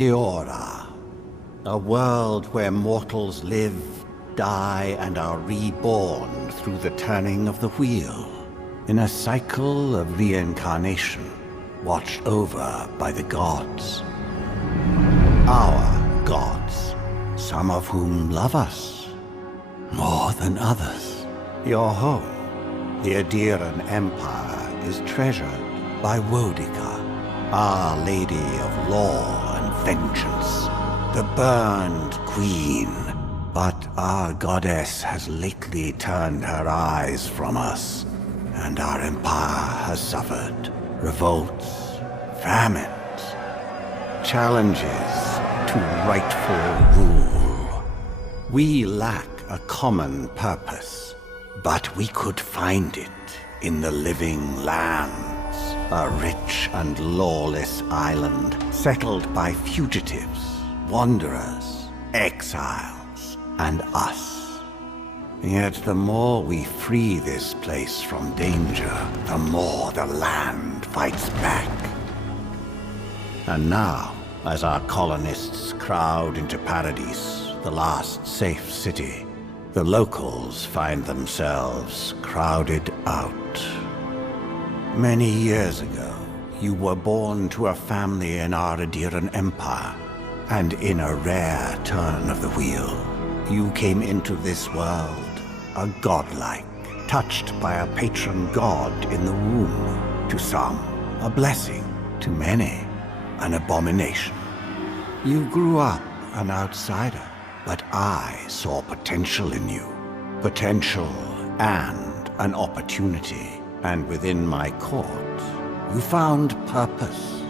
Eora, a world where mortals live, die, and are reborn through the turning of the wheel, in a cycle of reincarnation, watched over by the gods. Our gods, some of whom love us more than others. Your home, the Adiran Empire, is treasured by Wodica, Our Lady of Law and Vengeance, the Burned Queen. But our goddess has lately turned her eyes from us, and our empire has suffered revolts, famines, challenges to rightful rule. We lack a common purpose, but we could find it in the living lands, a rich and lawless island settled by fugitives, wanderers, exiles, and us. Yet the more we free this place from danger, the more the land fights back. And now, as our colonists crowd into Paradise, the last safe city, the locals find themselves crowded out. Many years ago, you were born to a family in our Adiran Empire, and in a rare turn of the wheel, you came into this world, a godlike, touched by a patron god in the womb. To some, a blessing. To many, an abomination. You grew up an outsider, but I saw potential in you. Potential and an opportunity. And within my court, you found purpose.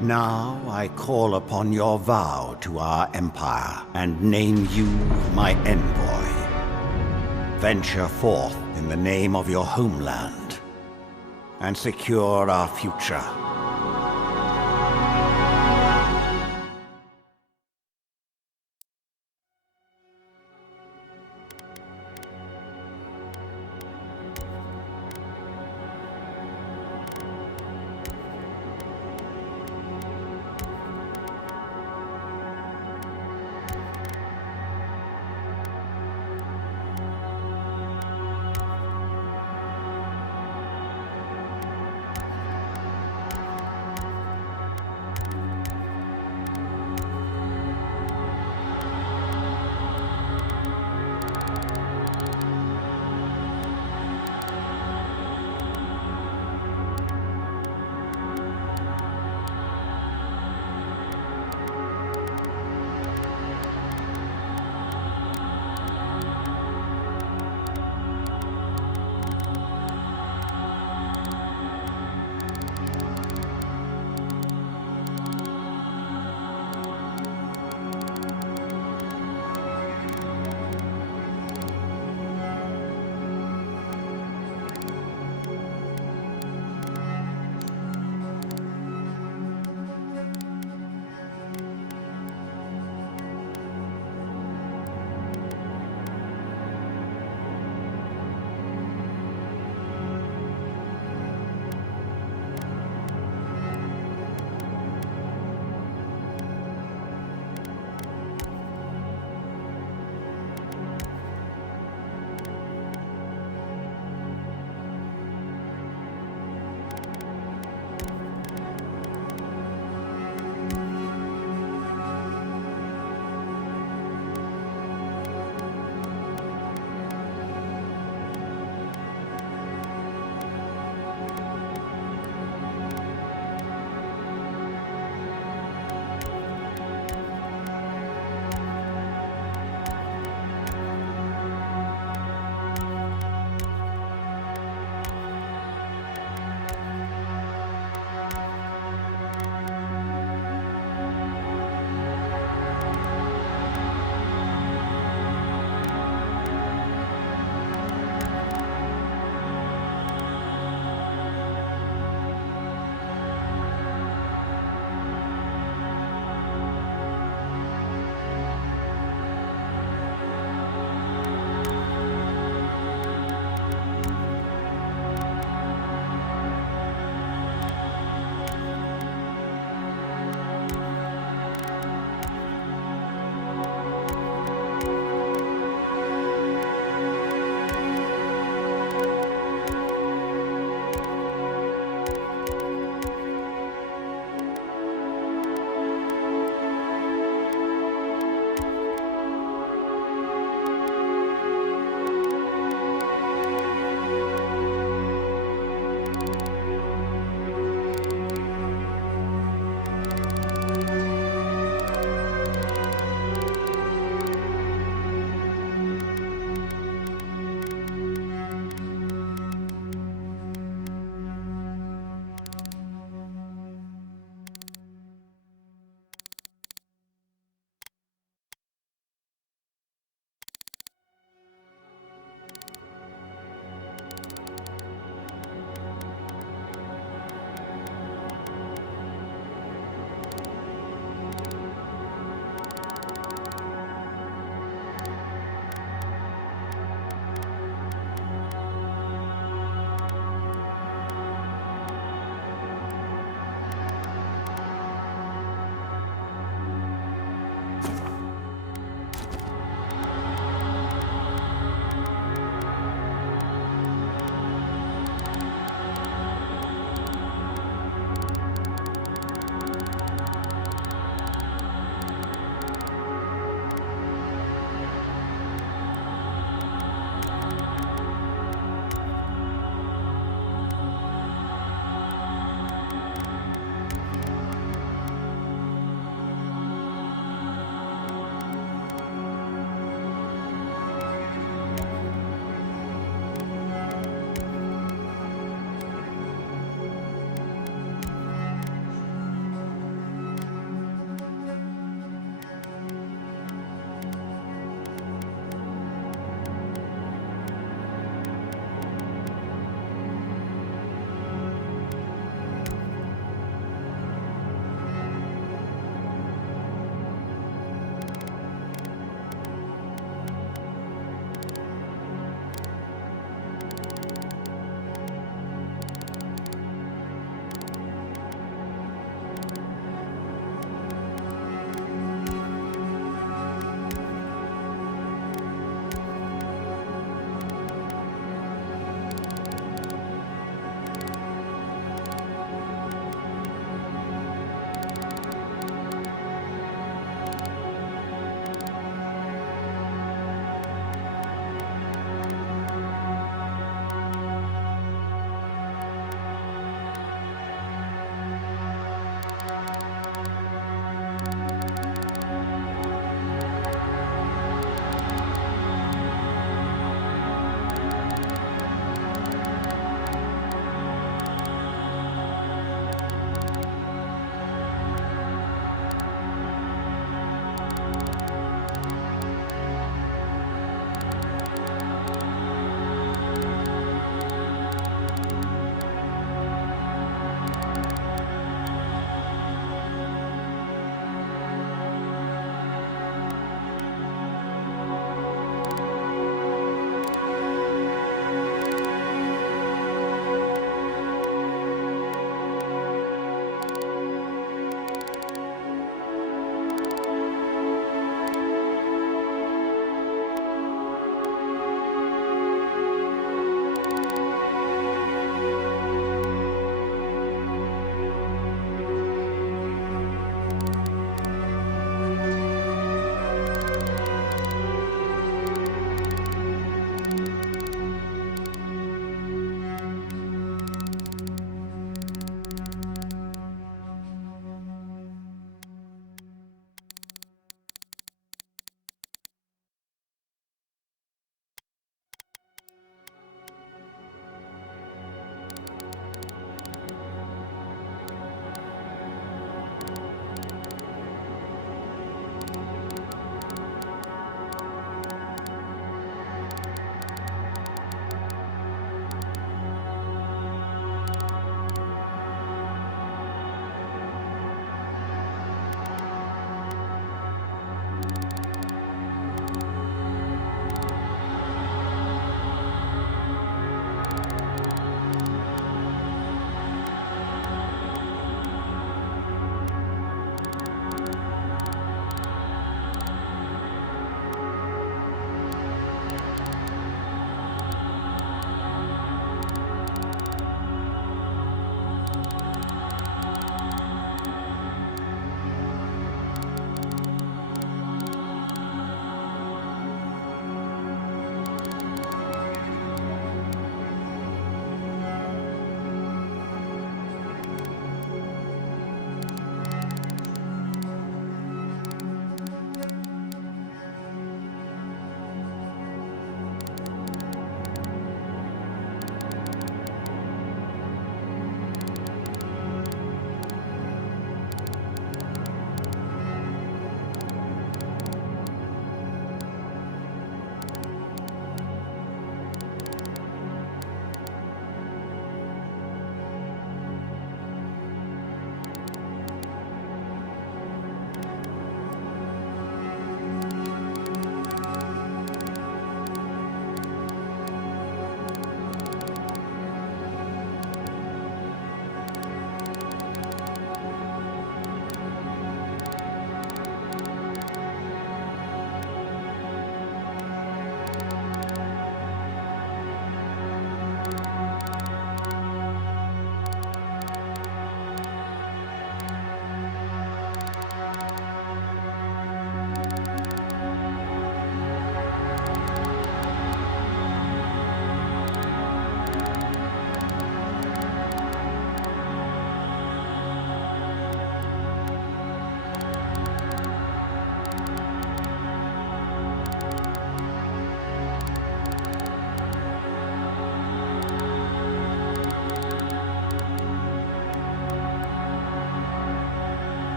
Now I call upon your vow to our empire and name you my envoy. Venture forth in the name of your homeland and secure our future.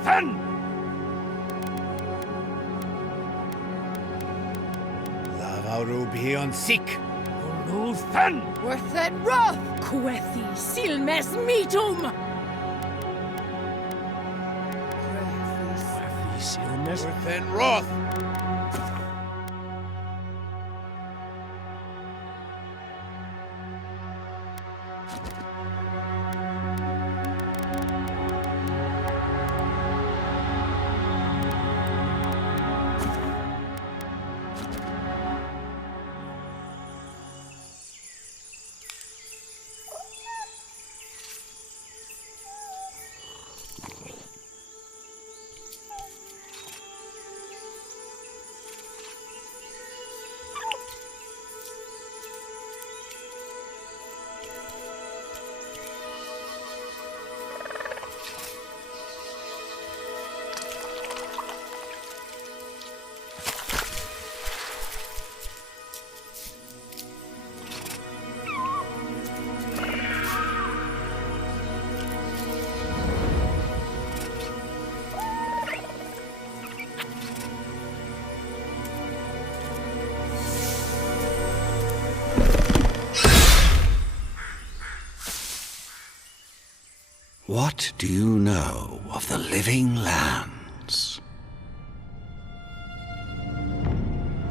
Uluthen! Lavaurubion Sik! Uluthen! Worthen Roth! Quethi silmes metum! Uluthen Roth! What do you know of the living lands?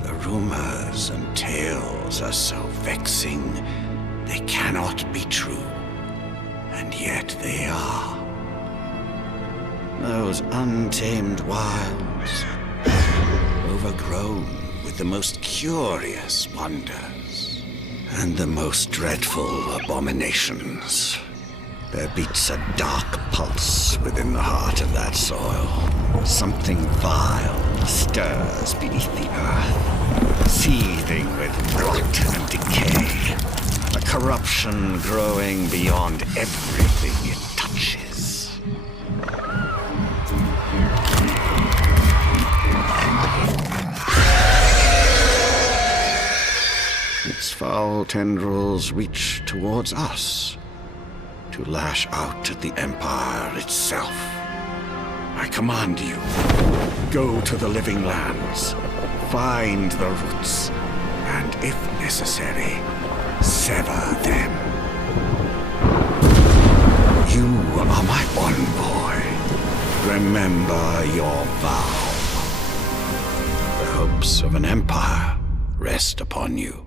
The rumors and tales are so vexing, they cannot be true, and yet they are. Those untamed wilds, overgrown with the most curious wonders, and the most dreadful abominations. There beats a dark pulse within the heart of that soil. Something vile stirs beneath the earth, seething with rot and decay. A corruption growing beyond everything it touches. Its foul tendrils reach towards us, to lash out at the Empire itself. I command you, go to the living lands, find the roots, and if necessary, sever them. You are my envoy. Remember your vow. The hopes of an empire rest upon you.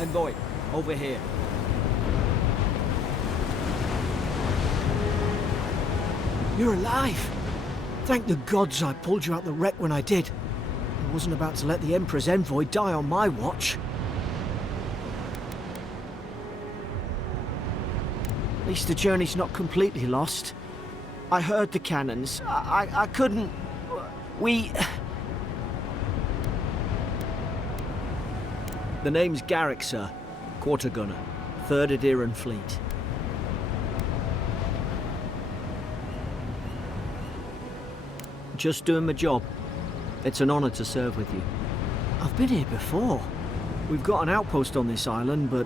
Envoy, over here. You're alive! Thank the gods I pulled you out the wreck when I did. I wasn't about to let the Emperor's envoy die on my watch. At least the journey's not completely lost. I heard the cannons. I couldn't... We... The name's Garrick, sir. Quarter gunner. 3rd Adiran Fleet. Just doing my job. It's an honor to serve with you. I've been here before. We've got an outpost on this island, but...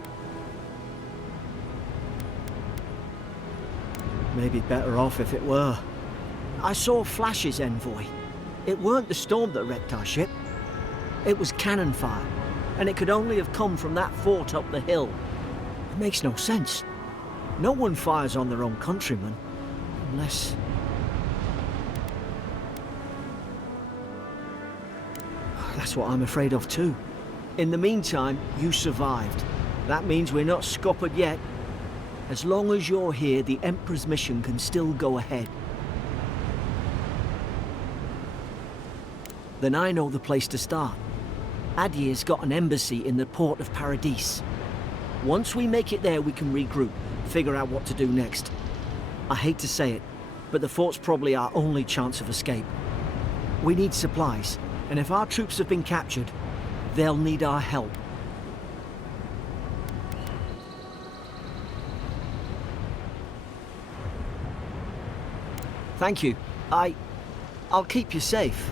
maybe better off if it were. I saw flashes, Envoy. It weren't the storm that wrecked our ship. It was cannon fire, and it could only have come from that fort up the hill. It makes no sense. No one fires on their own countrymen, unless... That's what I'm afraid of too. In the meantime, you survived. That means we're not scuppered yet. As long as you're here, the Emperor's mission can still go ahead. Then I know the place to start. Adir's got an embassy in the port of Paradis. Once we make it there, we can regroup, figure out what to do next. I hate to say it, but the fort's probably our only chance of escape. We need supplies, and if our troops have been captured, they'll need our help. Thank you. I'll keep you safe.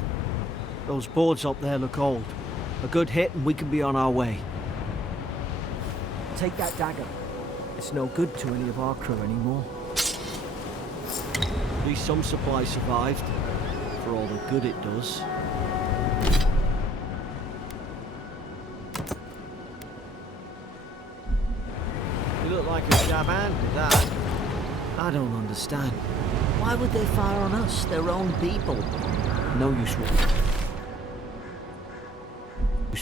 Those boards up there look old. A good hit and we can be on our way. Take that dagger. It's no good to any of our crew anymore. At least some supplies survived, for all the good it does. You look like a sharp hand with that. I don't understand. Why would they fire on us, their own people? No use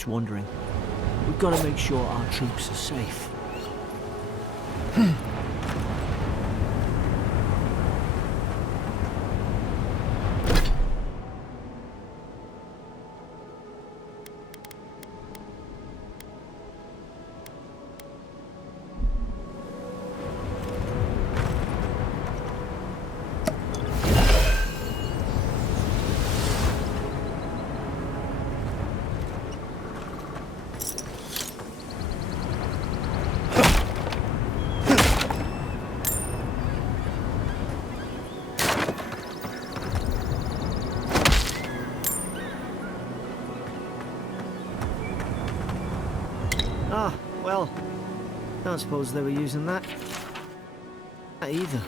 wondering. We've got to make sure our troops are safe. Ah, well, I don't suppose they were using that either.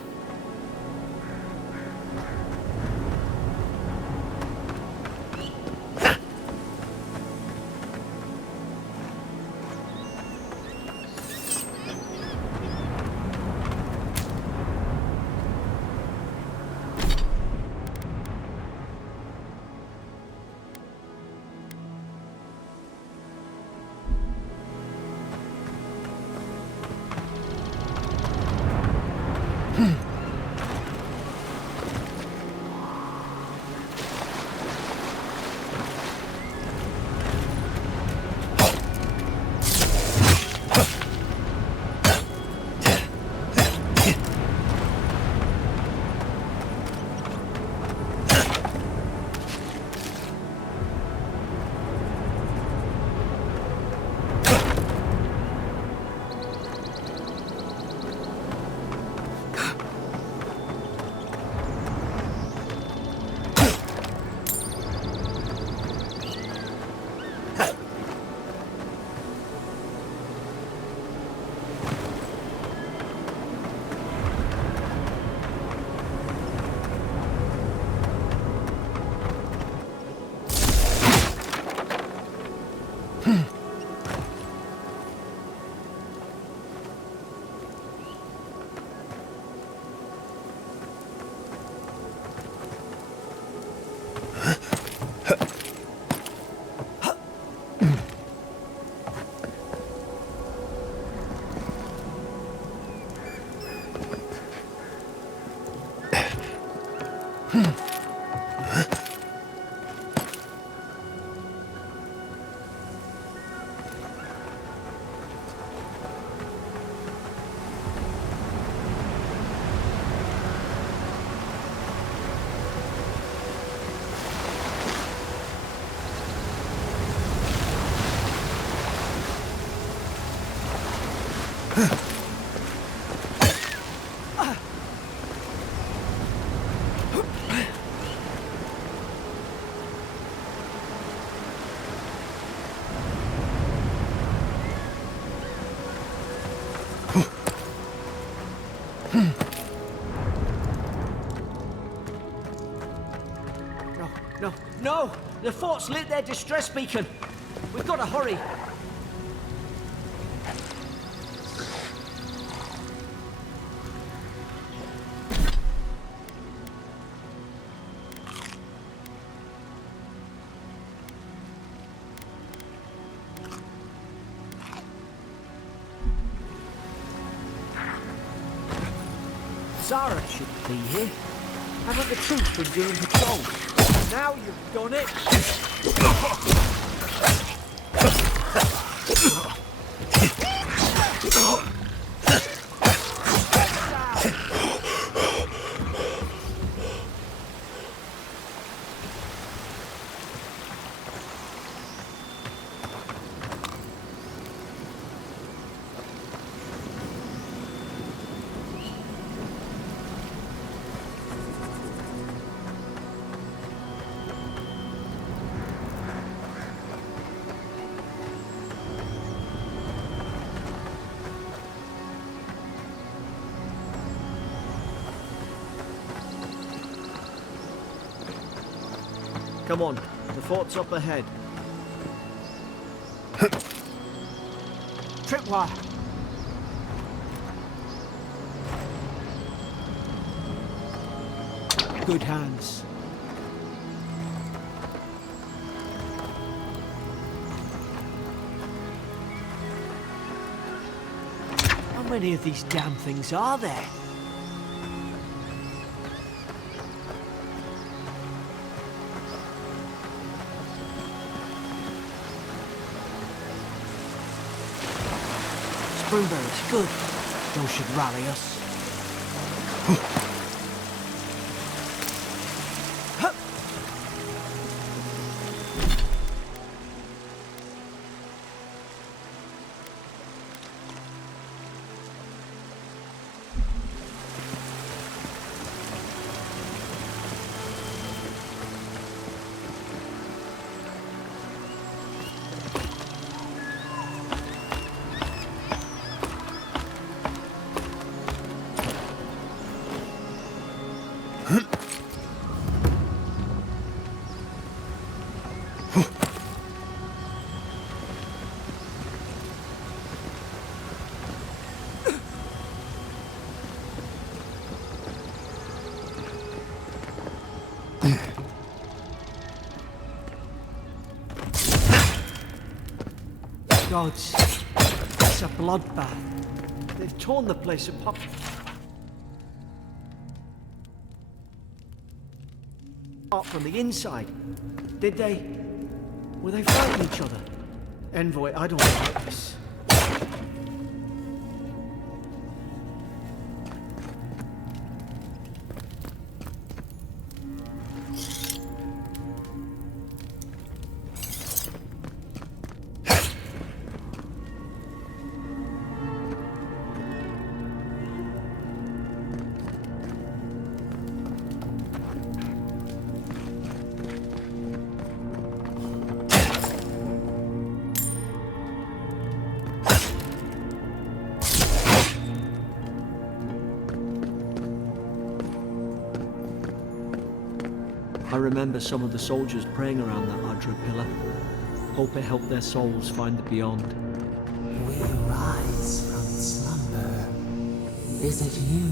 No, no, no! The fort's lit their distress beacon. We've got to hurry. Zara should be here. Haven't the troops been doing patrol? Now you've done it! Come on, the fort's up ahead. Tripwire! Good hands. How many of these damn things are there? Springberries, good. Those should rally us. Gods, it's a bloodbath. They've torn the place apart. From the inside. Did they? Were they fighting each other? Envoy, I don't like this. I remember some of the soldiers praying around that Adra pillar. Hope it helped their souls find the beyond. We rise from slumber. Is it you?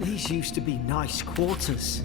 These used to be nice quarters.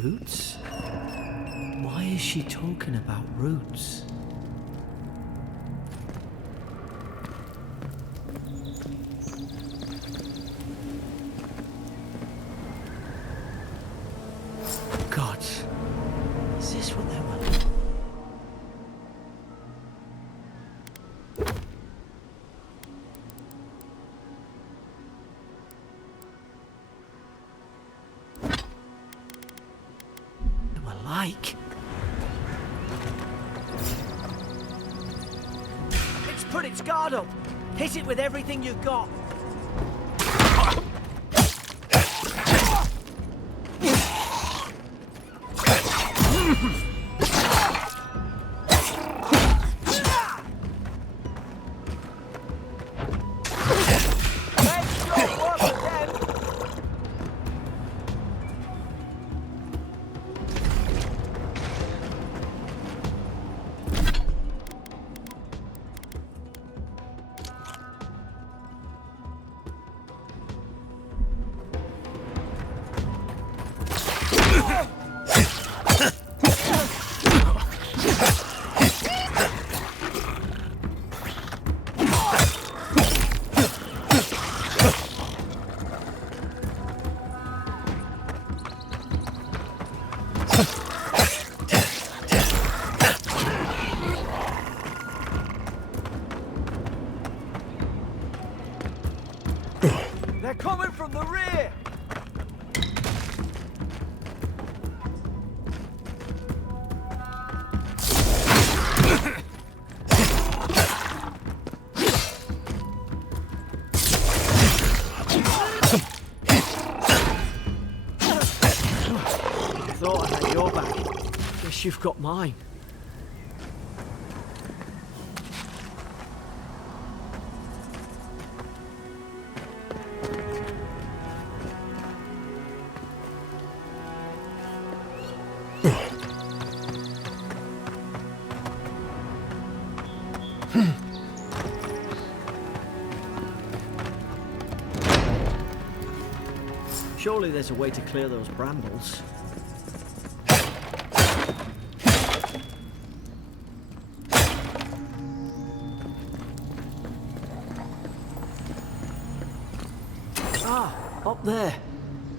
Roots? Why is she talking about roots? God, is this what they were? Like. It's put its guard up. Hit it with everything you've got. They're coming from the rear! I thought I had your back. Guess you've got mine. Surely there's a way to clear those brambles. Ah, up there.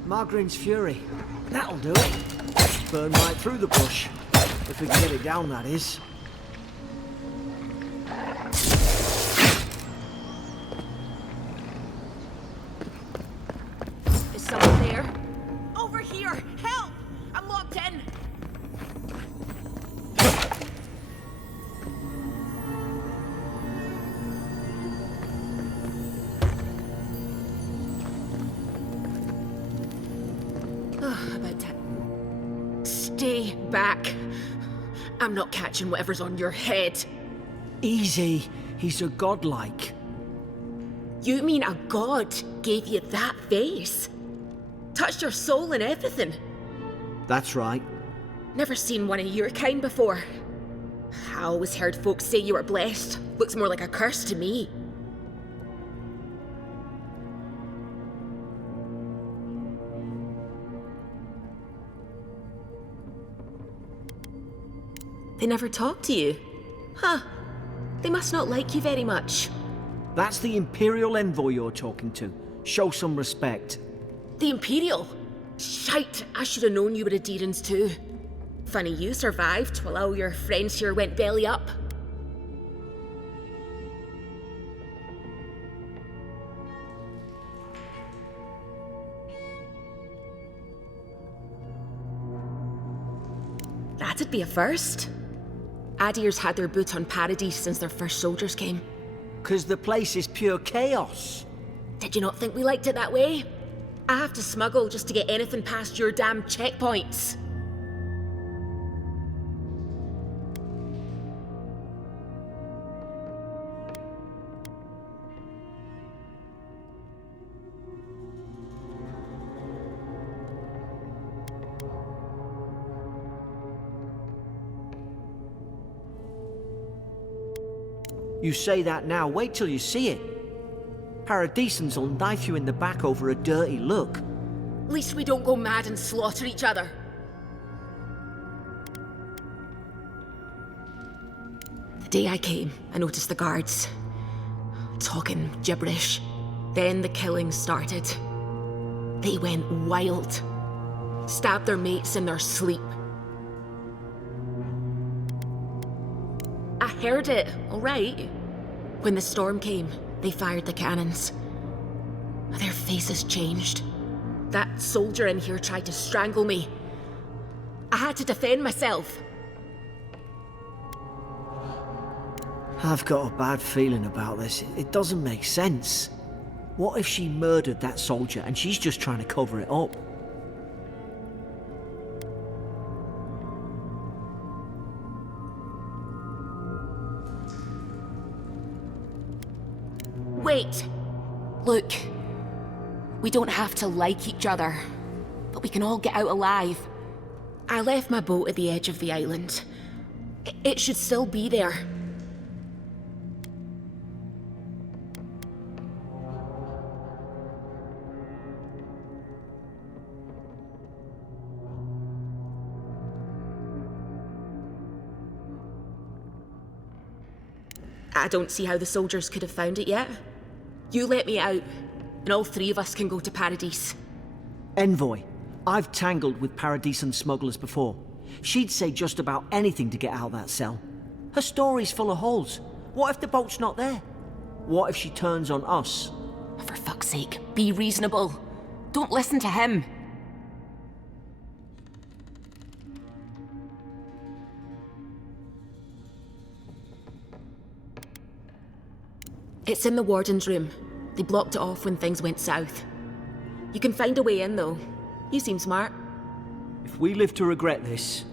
Margarine's Fury. That'll do it. Burn right through the bush. If we can get it down, that is. Is someone there? Over here! Help! I'm locked in! About time. Stay back. I'm not catching whatever's on your head. Easy. He's a godlike. You mean a god gave you that face? Touched your soul and everything? That's right. Never seen one of your kind before. I always heard folks say you were blessed. Looks more like a curse to me. They never talk to you? Huh. They must not like you very much. That's the Imperial envoy you're talking to. Show some respect. The Imperial? Shite, I should have known you were a Deerans too. Funny you survived while all your friends here went belly up. That'd be a first. Adir's had their boot on Paradise since their first soldiers came. 'Cause the place is pure chaos. Did you not think we liked it that way? I have to smuggle just to get anything past your damn checkpoints. You say that now, wait till you see it. Paradisans will knife you in the back over a dirty look. At least we don't go mad and slaughter each other. The day I came, I noticed the guards talking gibberish. Then the killing started. They went wild. Stabbed their mates in their sleep. I heard it, all right. When the storm came, they fired the cannons. Their faces changed. That soldier in here tried to strangle me. I had to defend myself. I've got a bad feeling about this. It doesn't make sense. What if she murdered that soldier and she's just trying to cover it up? Wait. Look. We don't have to like each other, but we can all get out alive. I left my boat at the edge of the island. It should still be there. I don't see how the soldiers could have found it yet. You let me out, and all three of us can go to Paradise. Envoy, I've tangled with Paradisan smugglers before. She'd say just about anything to get out of that cell. Her story's full of holes. What if the boat's not there? What if she turns on us? For fuck's sake, be reasonable. Don't listen to him. It's in the warden's room. They blocked it off when things went south. You can find a way in, though. You seem smart. If we live to regret this...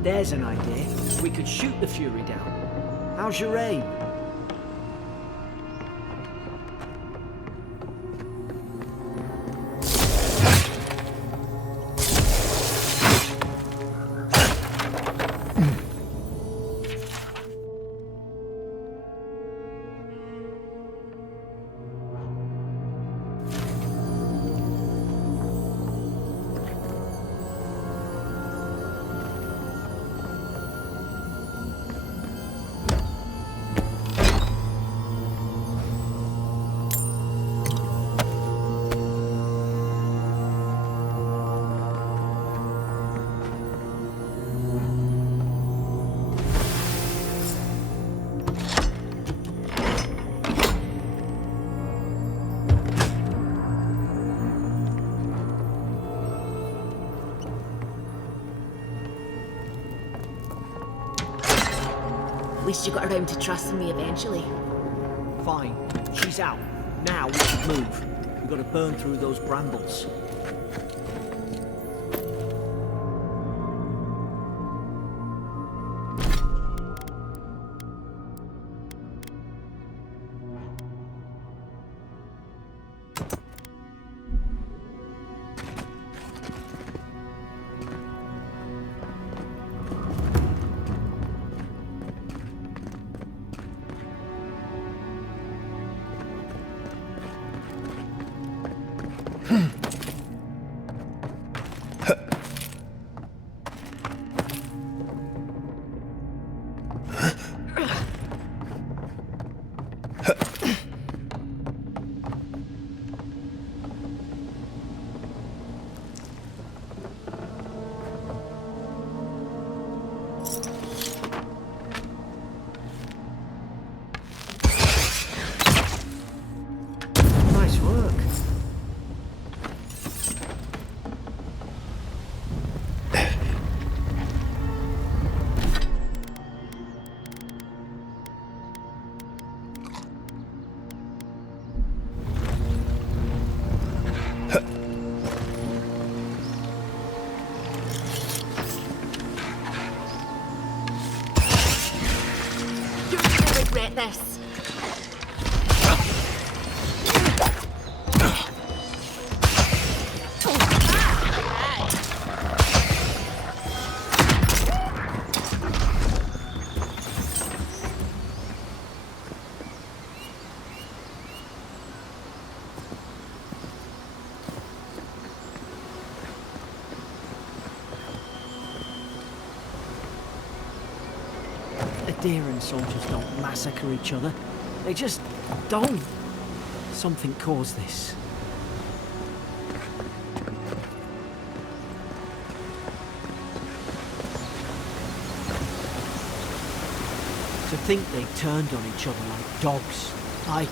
There's an idea. We could shoot the Fury down. How's your aim? At least you got around to trusting me eventually. Fine. She's out. Now we should move. We've got to burn through those brambles. work. You're gonna regret this. Adherent soldiers don't massacre each other. They just don't. Something caused this. To think they turned on each other like dogs. I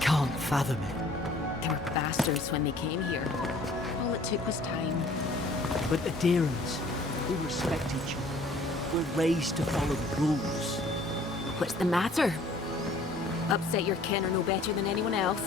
can't fathom it. They were bastards when they came here. All it took was time. But adherents, we respect each other. We're raised to follow the rules. What's the matter? Upset your kin are no better than anyone else.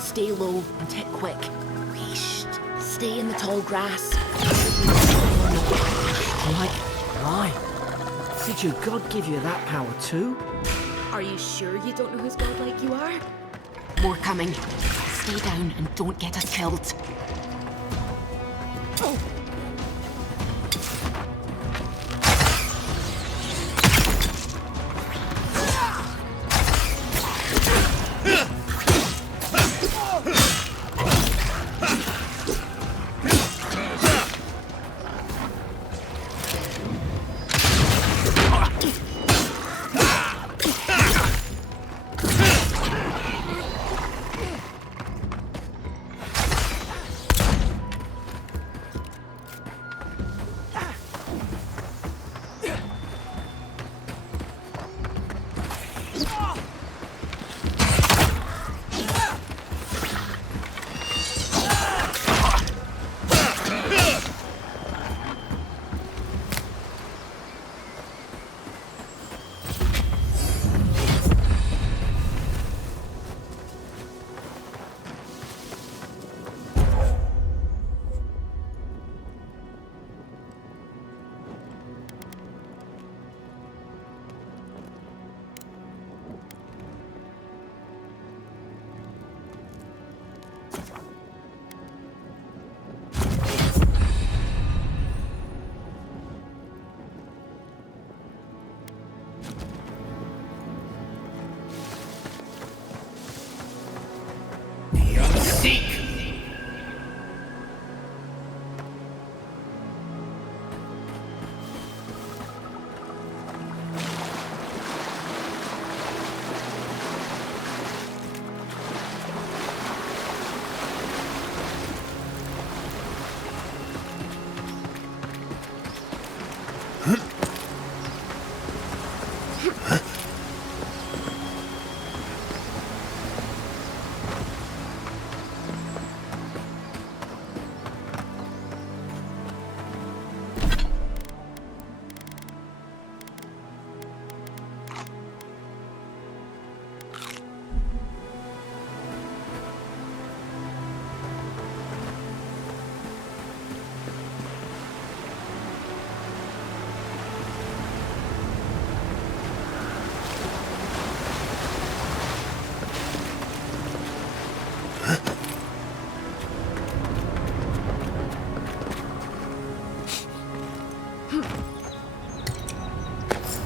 Stay low and hit quick. Wheesht. Stay in the tall grass. Like, why? Did your god give you that power too? Are you sure you don't know who's godlike you are? More coming. Stay down and don't get us killed.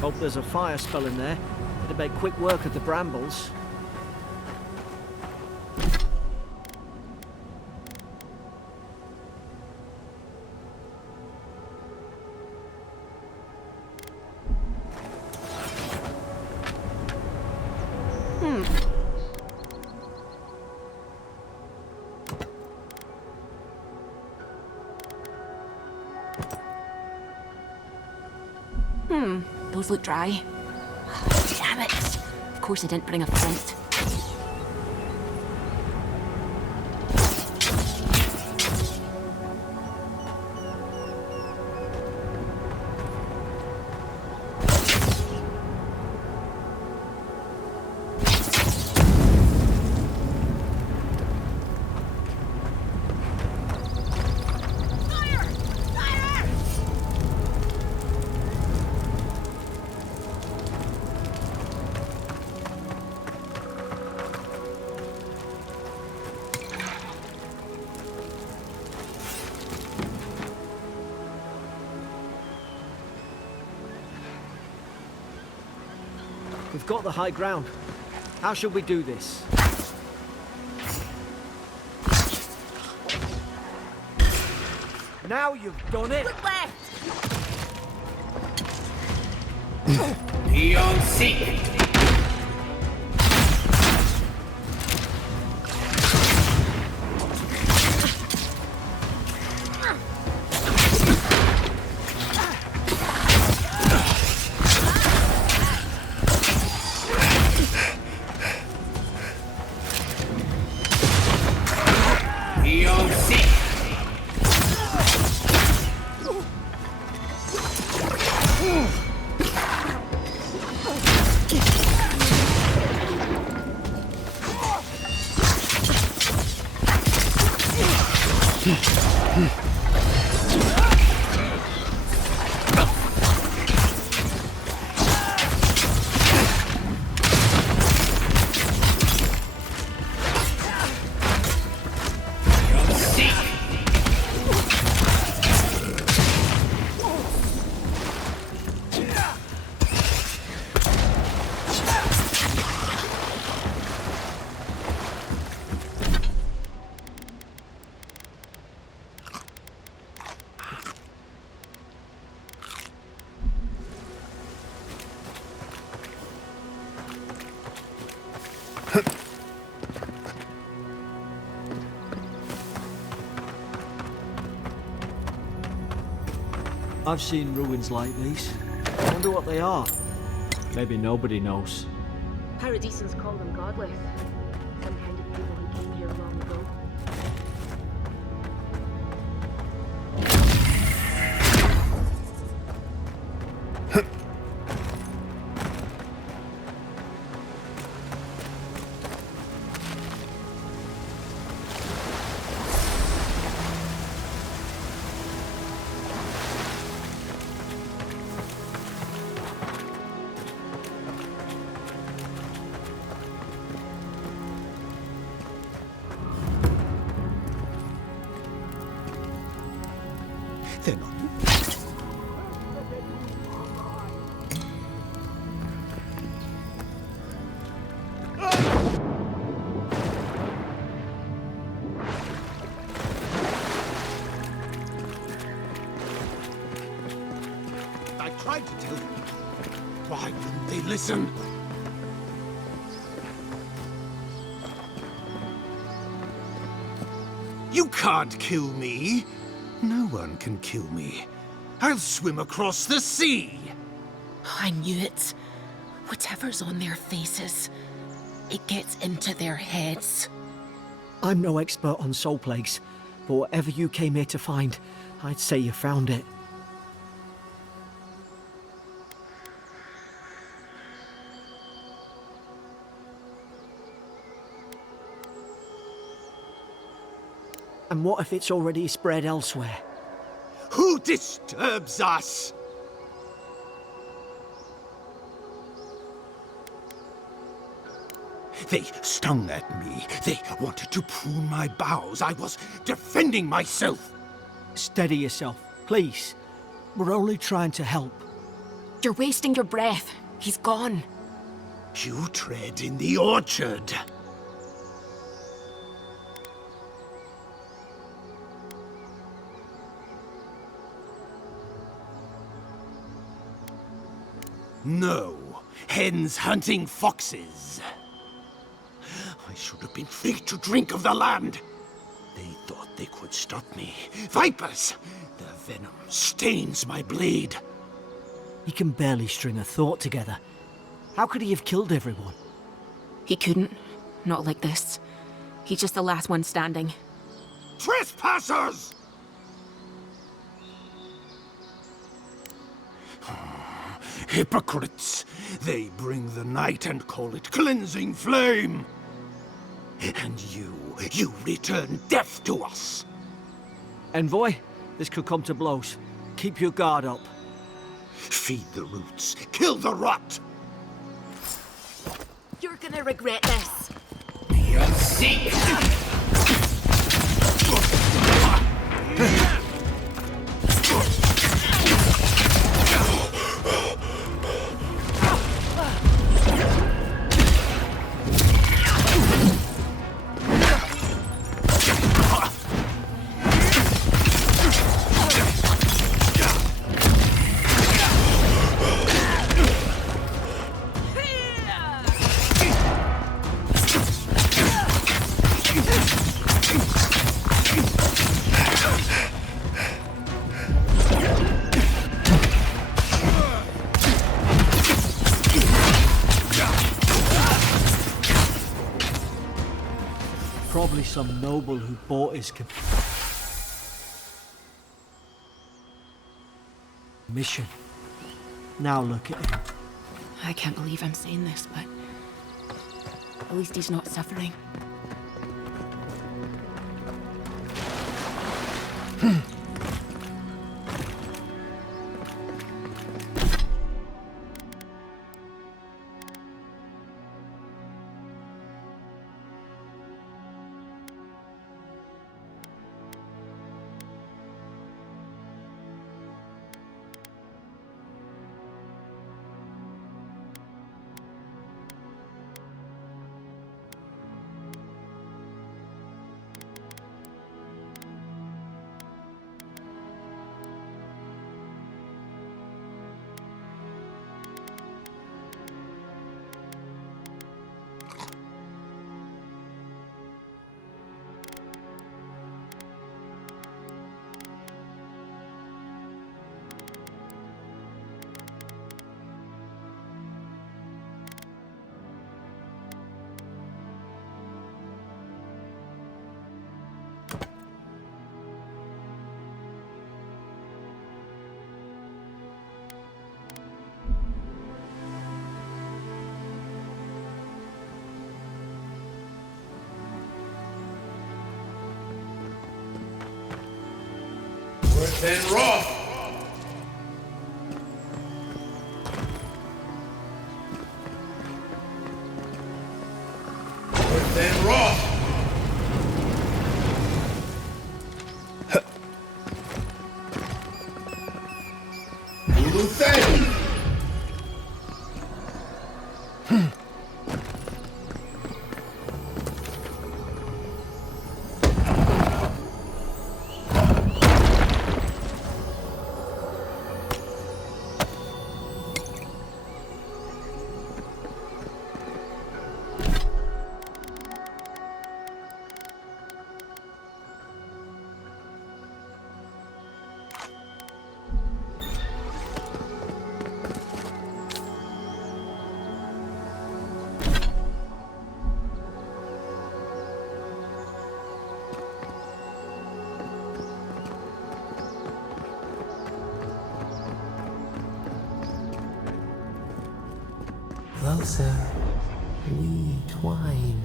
Hope there's a fire spell in there. It'd make quick work of the brambles. Those look dry. Damn it! Of course I didn't bring a flint. We've got the high ground. How should we do this? Now you've done it! Look left! Beyond seek. Beyond seek. I've seen ruins like these. I wonder what they are. Maybe nobody knows. Paradisans call them godless. Some kind of people who came here long ago. They're not. I tried to tell them. Why wouldn't they listen? You can't kill me. No one can kill me. I'll swim across the sea. I knew it. Whatever's on their faces, it gets into their heads. I'm no expert on soul plagues, but whatever you came here to find, I'd say you found it. And what if it's already spread elsewhere? Who disturbs us? They stung at me. They wanted to prune my boughs. I was defending myself. Steady yourself, please. We're only trying to help. You're wasting your breath. He's gone. You tread in the orchard. No, hens hunting foxes. I should have been free to drink of the land. They thought they could stop me. Vipers! Their venom stains my blade. He can barely string a thought together. How could he have killed everyone? He couldn't. Not like this. He's just the last one standing. Trespassers! Hypocrites! They bring the night and call it cleansing flame! And you return death to us! Envoy, this could come to blows. Keep your guard up. Feed the roots, kill the rot! You're gonna regret this. You'll see. Probably some noble who bought his mission. Now look at him. I can't believe I'm saying this, but at least he's not suffering. Then raw. Then raw. Luthen. Closer, we twine.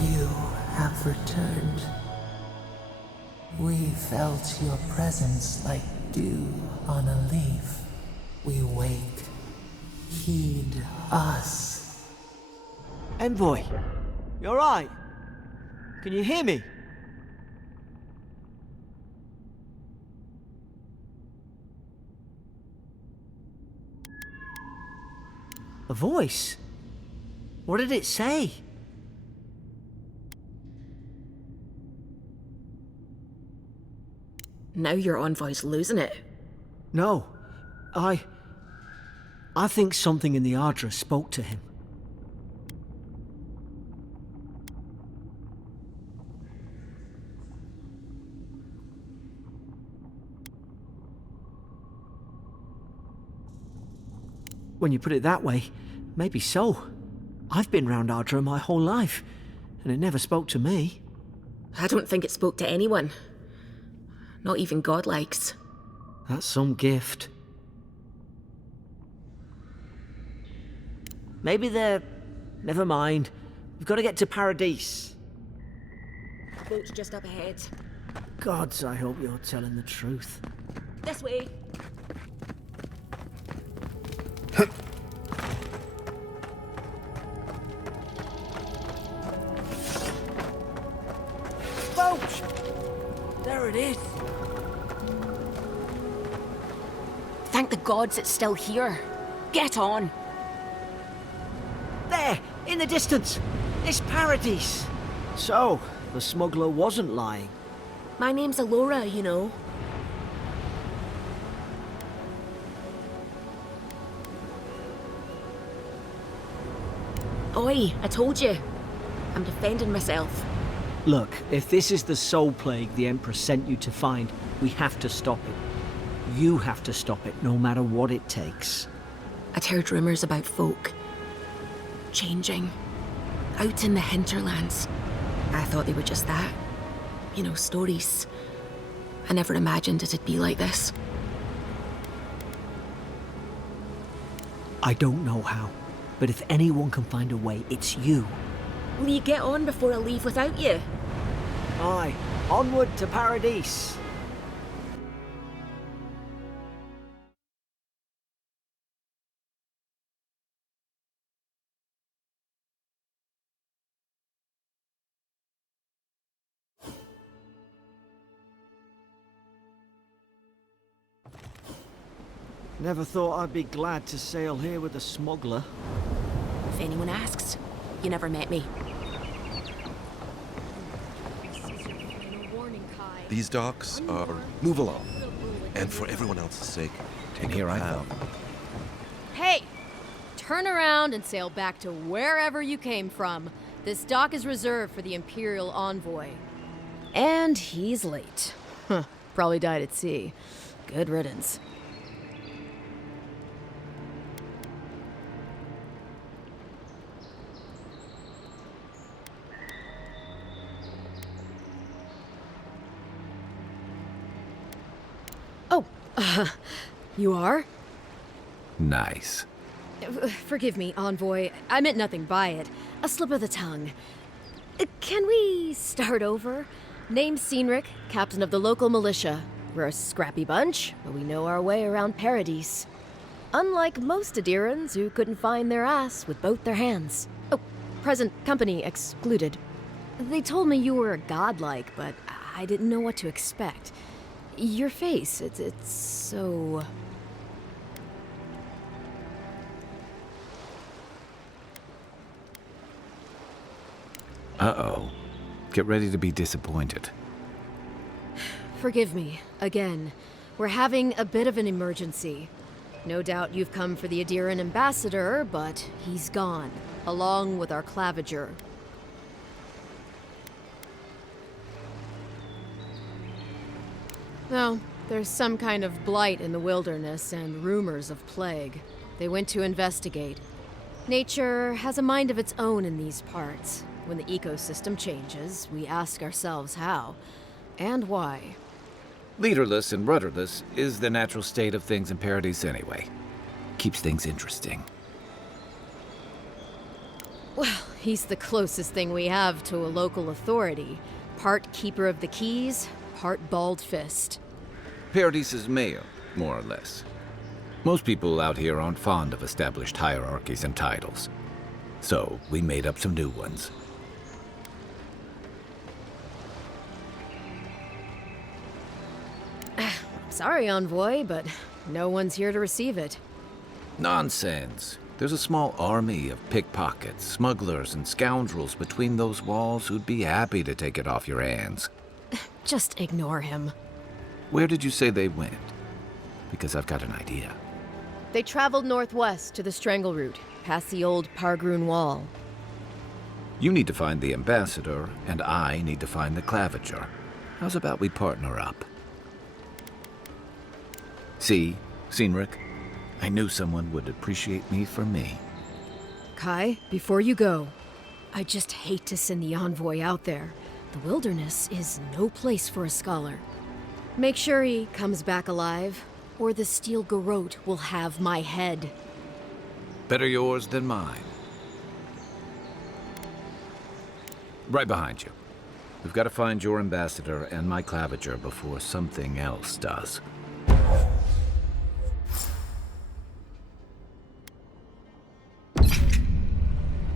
You have returned. We felt your presence like dew on a leaf. We wake. Heed us. Envoy, you alright? Can you hear me? A voice? What did it say? Now your envoy's losing it. No, I think something in the Ardra spoke to him. When you put it that way, maybe so. I've been round Ardra my whole life, and it never spoke to me. I don't think it spoke to anyone. Not even godlikes. That's some gift. Maybe they're... Never mind. We've got to get to Paradise. Boat's just up ahead. Gods, I hope you're telling the truth. This way. Boat! There it is. Thank the gods it's still here. Get on. There, in the distance. It's Paradise. So, the smuggler wasn't lying. My name's Eora, you know. Oi, I told you. I'm defending myself. Look, if this is the soul plague the Emperor sent you to find, we have to stop it. You have to stop it, no matter what it takes. I'd heard rumours about folk changing out in the hinterlands. I thought they were just that. You know, stories. I never imagined it'd be like this. I don't know how, but if anyone can find a way, it's you. Will you get on before I leave without you? Aye, onward to Paradise. Never thought I'd be glad to sail here with a smuggler. If anyone asks, you never met me. These docks are... Move along. And for everyone else's sake, take Here a I bow. come. Hey! Turn around and sail back to wherever you came from. This dock is reserved for the Imperial Envoy. And he's late. Huh. Probably died at sea. Good riddance. Oh, you are? Nice. Forgive me, Envoy. I meant nothing by it. A slip of the tongue. Can we start over? Name's Cynric, captain of the local militia. We're a scrappy bunch, but we know our way around Paradise. Unlike most Adirans who couldn't find their ass with both their hands. Oh, present company excluded. They told me you were godlike, but I didn't know what to expect. Your face, it's so... Uh-oh. Get ready to be disappointed. Forgive me, again. We're having a bit of an emergency. No doubt you've come for the Adiran ambassador, but he's gone, along with our claviger. No, there's some kind of blight in the wilderness and rumors of plague. They went to investigate. Nature has a mind of its own in these parts. When the ecosystem changes, we ask ourselves how and why. Leaderless and rudderless is the natural state of things in Paradise anyway. Keeps things interesting. Well, he's the closest thing we have to a local authority. Part keeper of the keys, part bald fist. Paradise's mayor, more or less. Most people out here aren't fond of established hierarchies and titles. So, we made up some new ones. Sorry, Envoy, but no one's here to receive it. Nonsense. There's a small army of pickpockets, smugglers, and scoundrels between those walls who'd be happy to take it off your hands. Just ignore him. Where did you say they went? Because I've got an idea. They traveled northwest to the Strangle Route, past the old Pargroon Wall. You need to find the ambassador, and I need to find the claviger. How's about we partner up? See, Cynric? I knew someone would appreciate me for me. Kai, before you go, I just hate to send the Envoy out there. The wilderness is no place for a scholar. Make sure he comes back alive, or the Steel Garrote will have my head. Better yours than mine. Right behind you. We've got to find your ambassador and my claviger before something else does.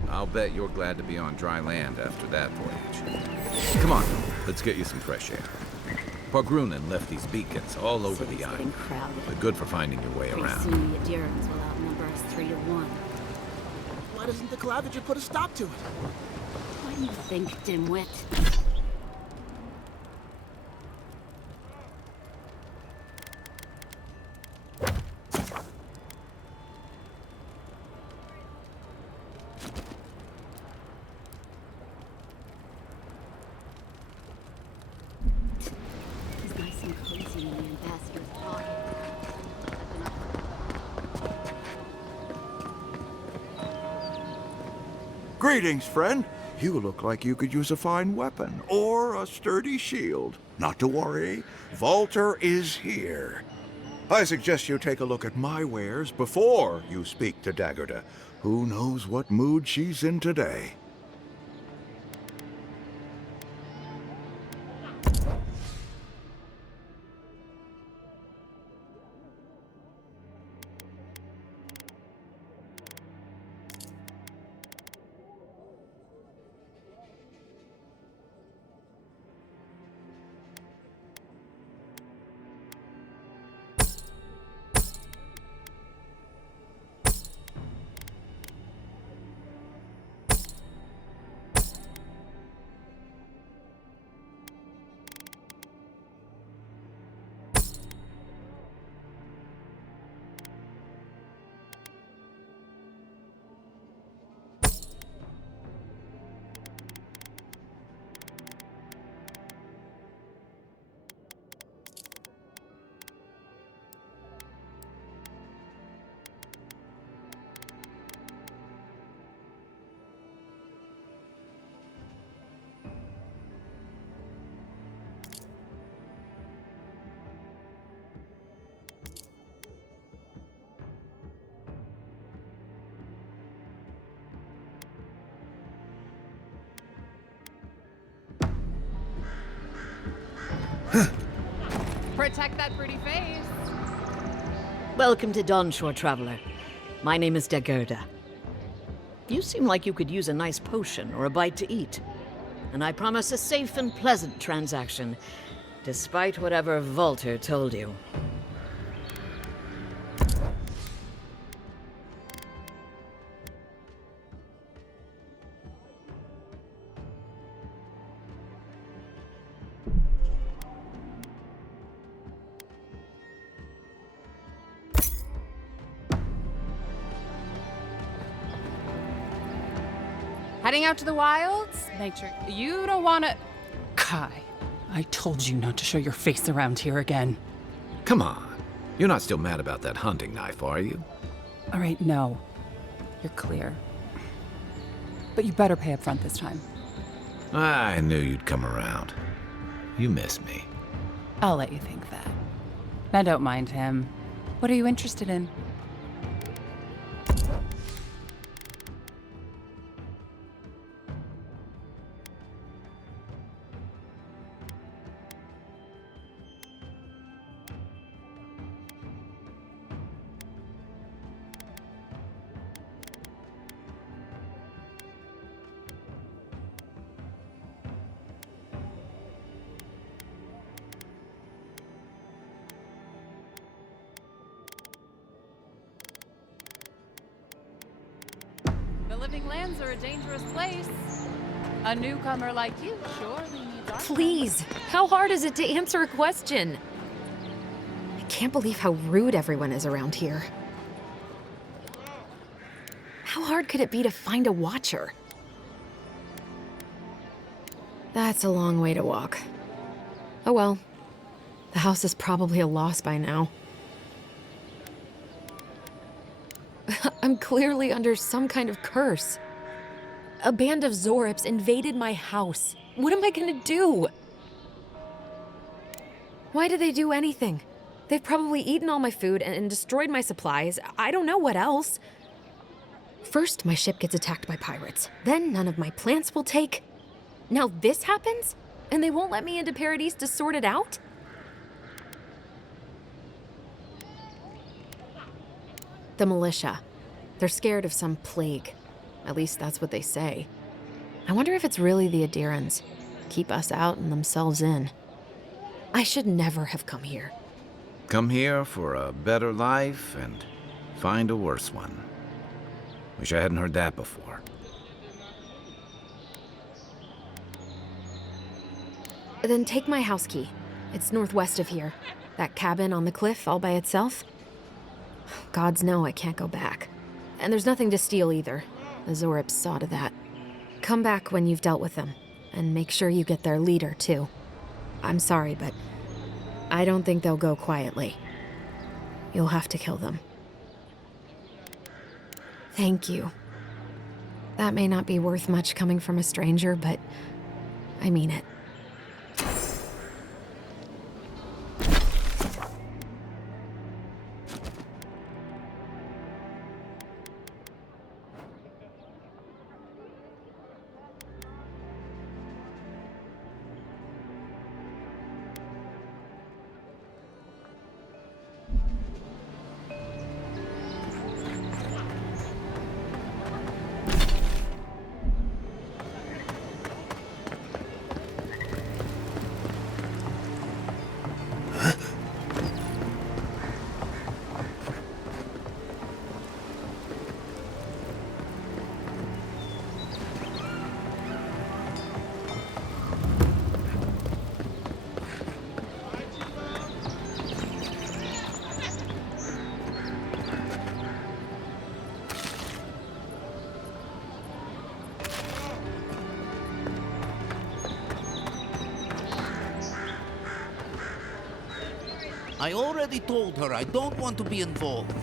I'll bet you're glad to be on dry land after that voyage. Come on, let's get you some fresh air. Pargrunen left these beacons all over the island. They're good for finding your way around. The Adherents will outnumber us 3-1. Why doesn't the claviger put a stop to it? What do you think, dimwit? Greetings, friend. You look like you could use a fine weapon or a sturdy shield. Not to worry, Volter is here. I suggest you take a look at my wares before you speak to Daggerda. Who knows what mood she's in today? Protect that pretty face. Welcome to Dawnshore, traveler. My name is Daggerda. You seem like you could use a nice potion or a bite to eat. And I promise a safe and pleasant transaction, despite whatever Volter told you. Heading out to the wilds? Make sure you don't want to... Kai, I told you not to show your face around here again. Come on. You're not still mad about that hunting knife, are you? All right, no. You're clear. But you better pay up front this time. I knew you'd come around. You miss me. I'll let you think that. Now don't mind him. What are you interested in? living lands are a dangerous place. A newcomer like you surely needs our... Please, how hard is it to answer a question? I can't believe how rude everyone is around here. How hard could it be to find a watcher? That's a long way to walk. Oh well. The house is probably a loss by now. I'm clearly under some kind of curse. A band of Zorips invaded my house. What am I gonna do? Why did they do anything? They've probably eaten all my food and destroyed my supplies. I don't know what else. First, my ship gets attacked by pirates. Then none of my plants will take. Now this happens? And they won't let me into Paradise to sort it out? The militia. They're scared of some plague. At least that's what they say. I wonder if it's really the Adirans. Keep us out and themselves in. I should never have come here. Come here for a better life and find a worse one. Wish I hadn't heard that before. Then take my house key. It's northwest of here. That cabin on the cliff all by itself. Gods know I can't go back. And there's nothing to steal either. The Zorips saw to that. Come back when you've dealt with them. And make sure you get their leader, too. I'm sorry, but I don't think they'll go quietly. You'll have to kill them. Thank you. That may not be worth much coming from a stranger, but I mean it. I already told her I don't want to be involved.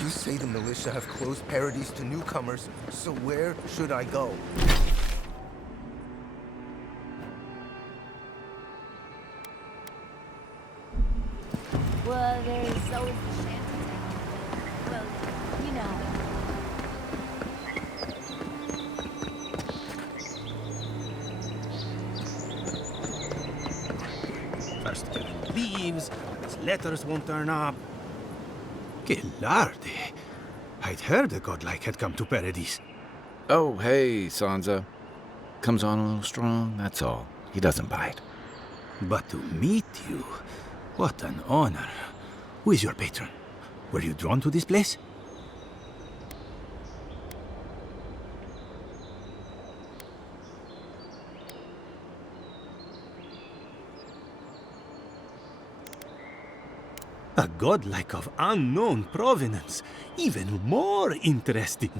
You say the militia have closed Paradise to newcomers, so where should I go? Well, there's always the shanty town. Well, you know. First Kevin leaves, his letters won't turn up. Gilardi. I'd heard a godlike had come to Paradise. Oh, hey, Sansa. Comes on a little strong, that's all. He doesn't bite. But to meet you, what an honor. Who is your patron? Were you drawn to this place? godlike of unknown provenance. Even more interesting.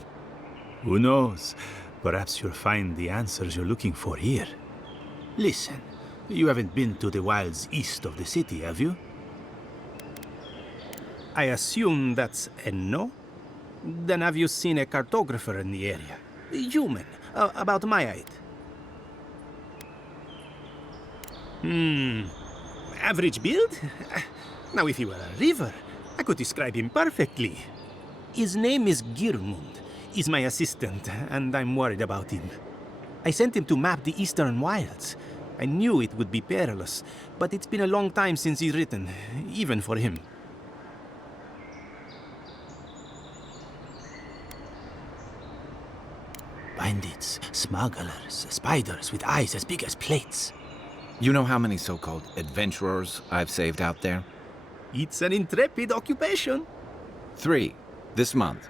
Who knows? Perhaps you'll find the answers you're looking for here. Listen, you haven't been to the wilds east of the city, have you? I assume that's a no? Then have you seen a cartographer in the area? Human, about my height. Average build? Now, if he were a river, I could describe him perfectly. His name is Girmund. He's my assistant, and I'm worried about him. I sent him to map the eastern wilds. I knew it would be perilous, but it's been a long time since he's written, even for him. Bandits, smugglers, spiders with eyes as big as plates. You know how many so-called adventurers I've saved out there? It's an intrepid occupation. 3, this month.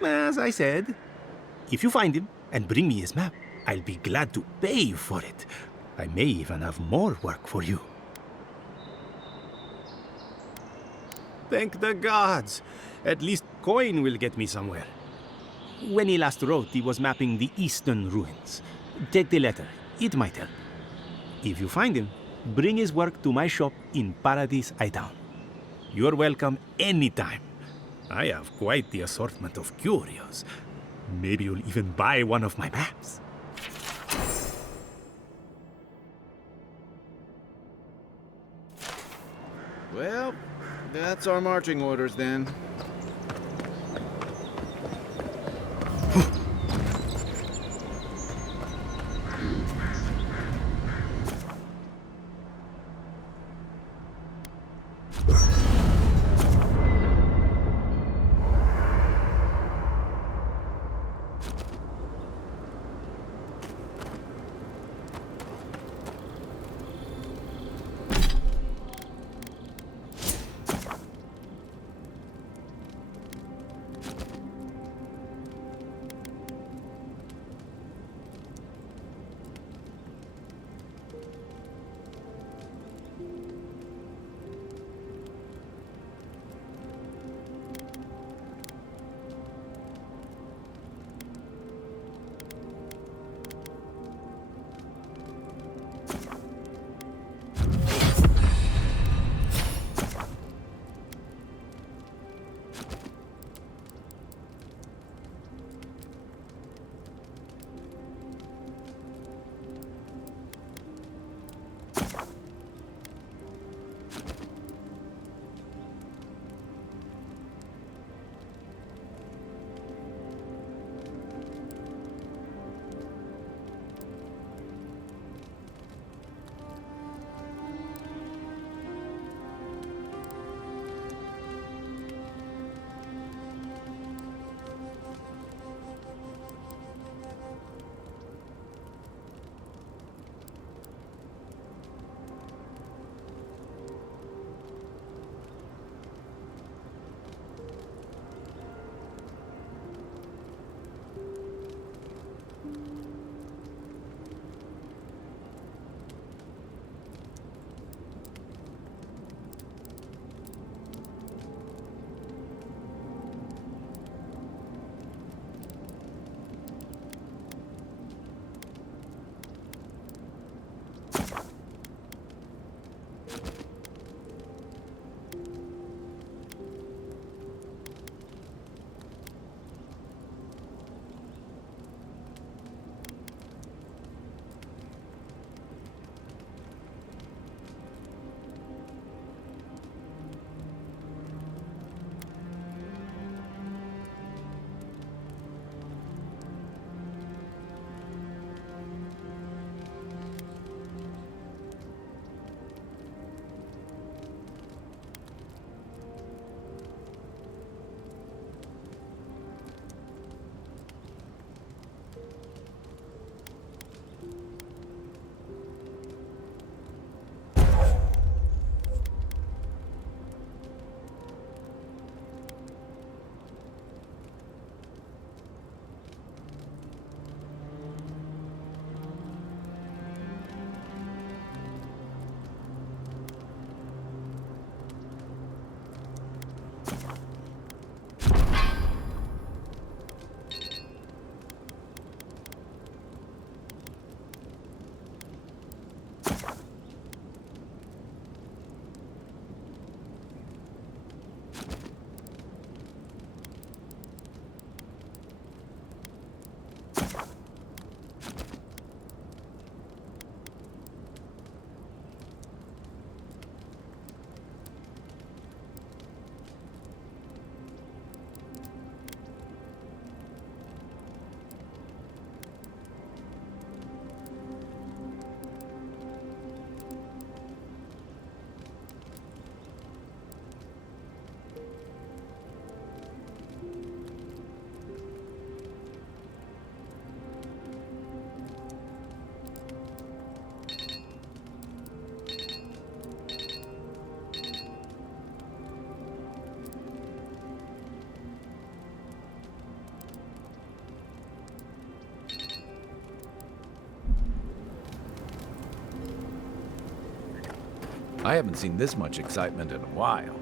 As I said, if you find him and bring me his map, I'll be glad to pay you for it. I may even have more work for you. Thank the gods. At least coin will get me somewhere. When he last wrote, he was mapping the eastern ruins. Take the letter. It might help. If you find him, bring his work to my shop in Paradise Town. You're welcome anytime. I have quite the assortment of curios. Maybe you'll even buy one of my maps. Well, that's our marching orders then. I haven't seen this much excitement in a while.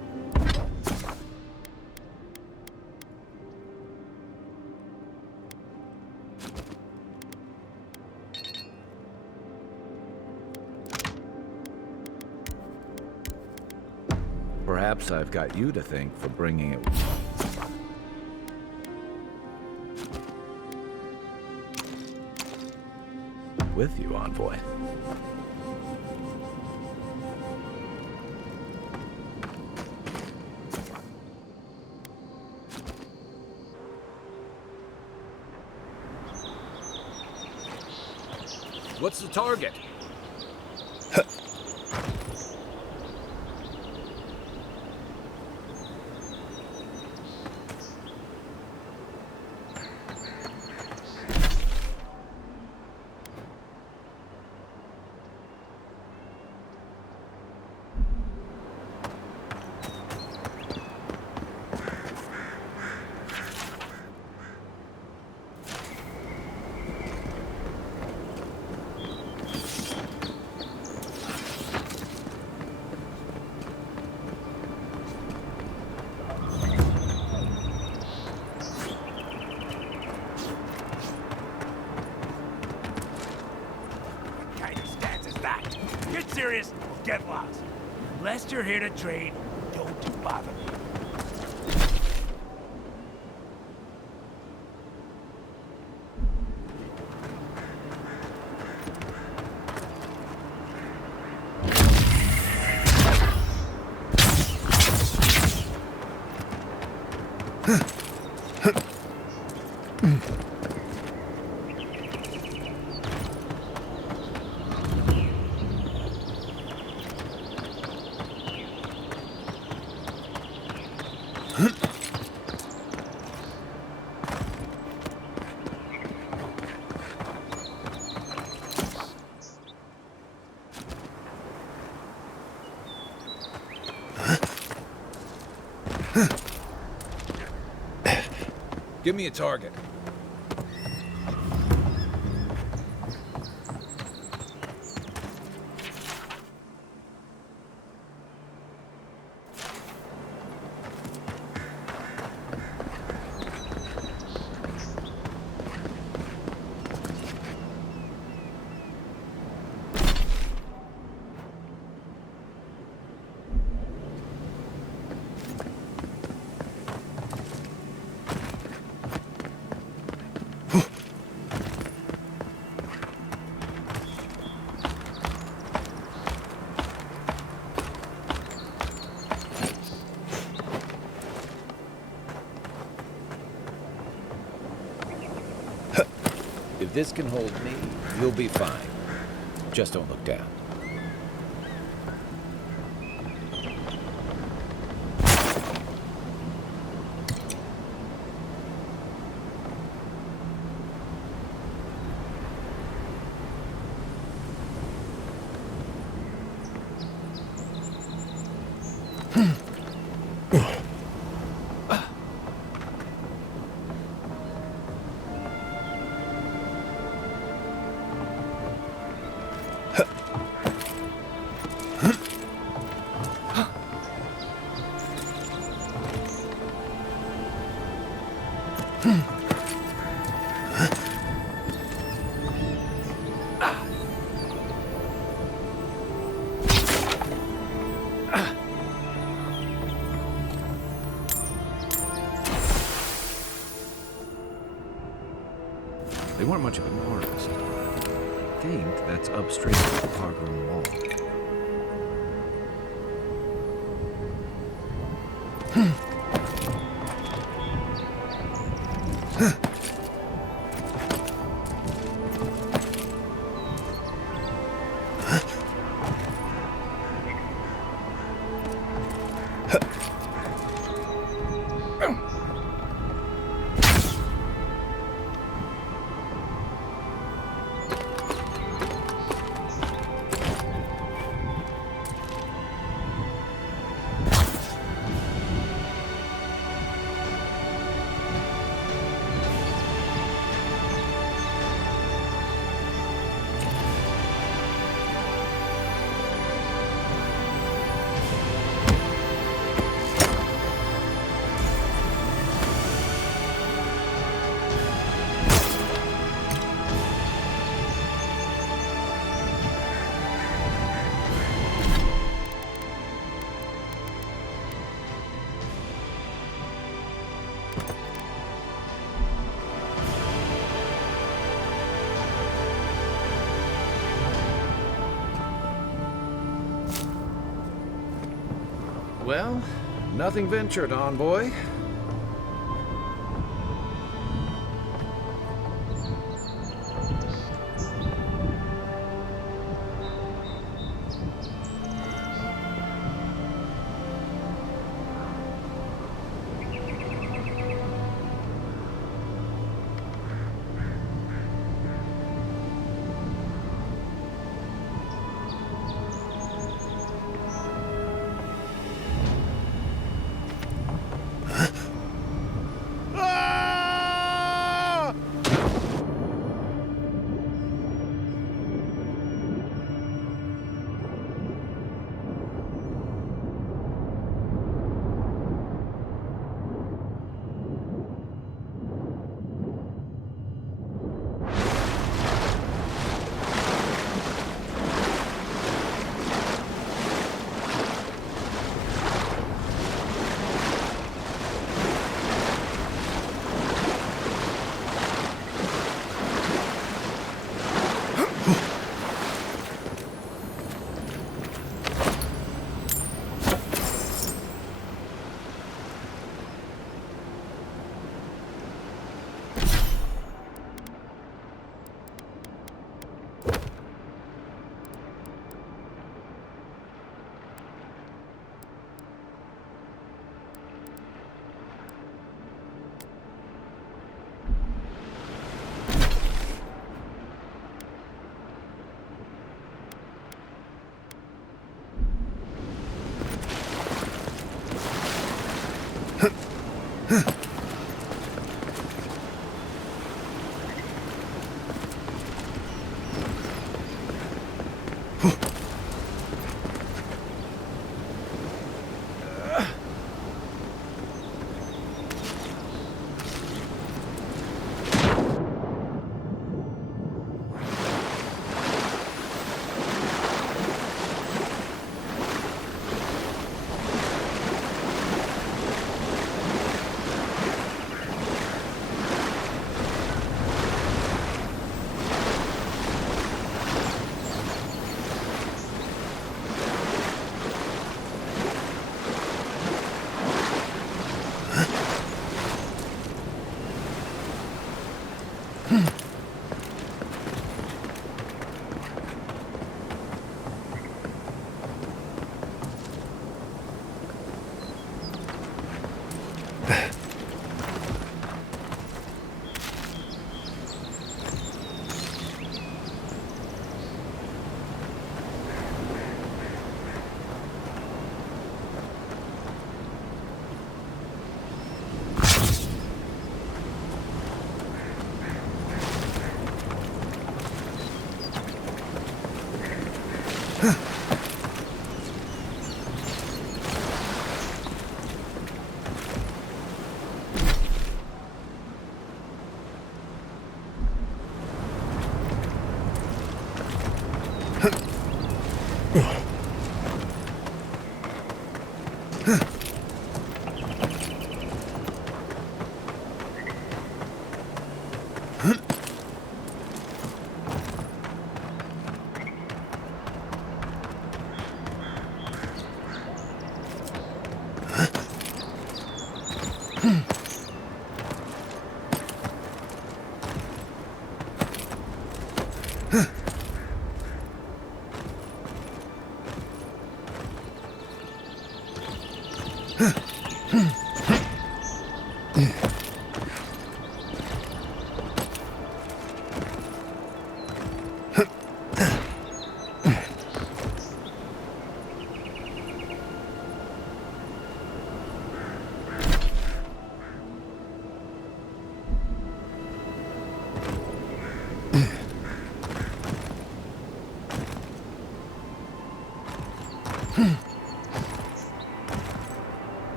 Perhaps I've got you to thank for bringing it. With you, Envoy. What's the target? Serious or get lost. Unless you're here to trade, don't bother me. Give me a target. If this can hold me, you'll be fine. Just don't look down. They weren't much of an artist. I think that's upstream of the park room wall. Well, nothing ventured, envoy.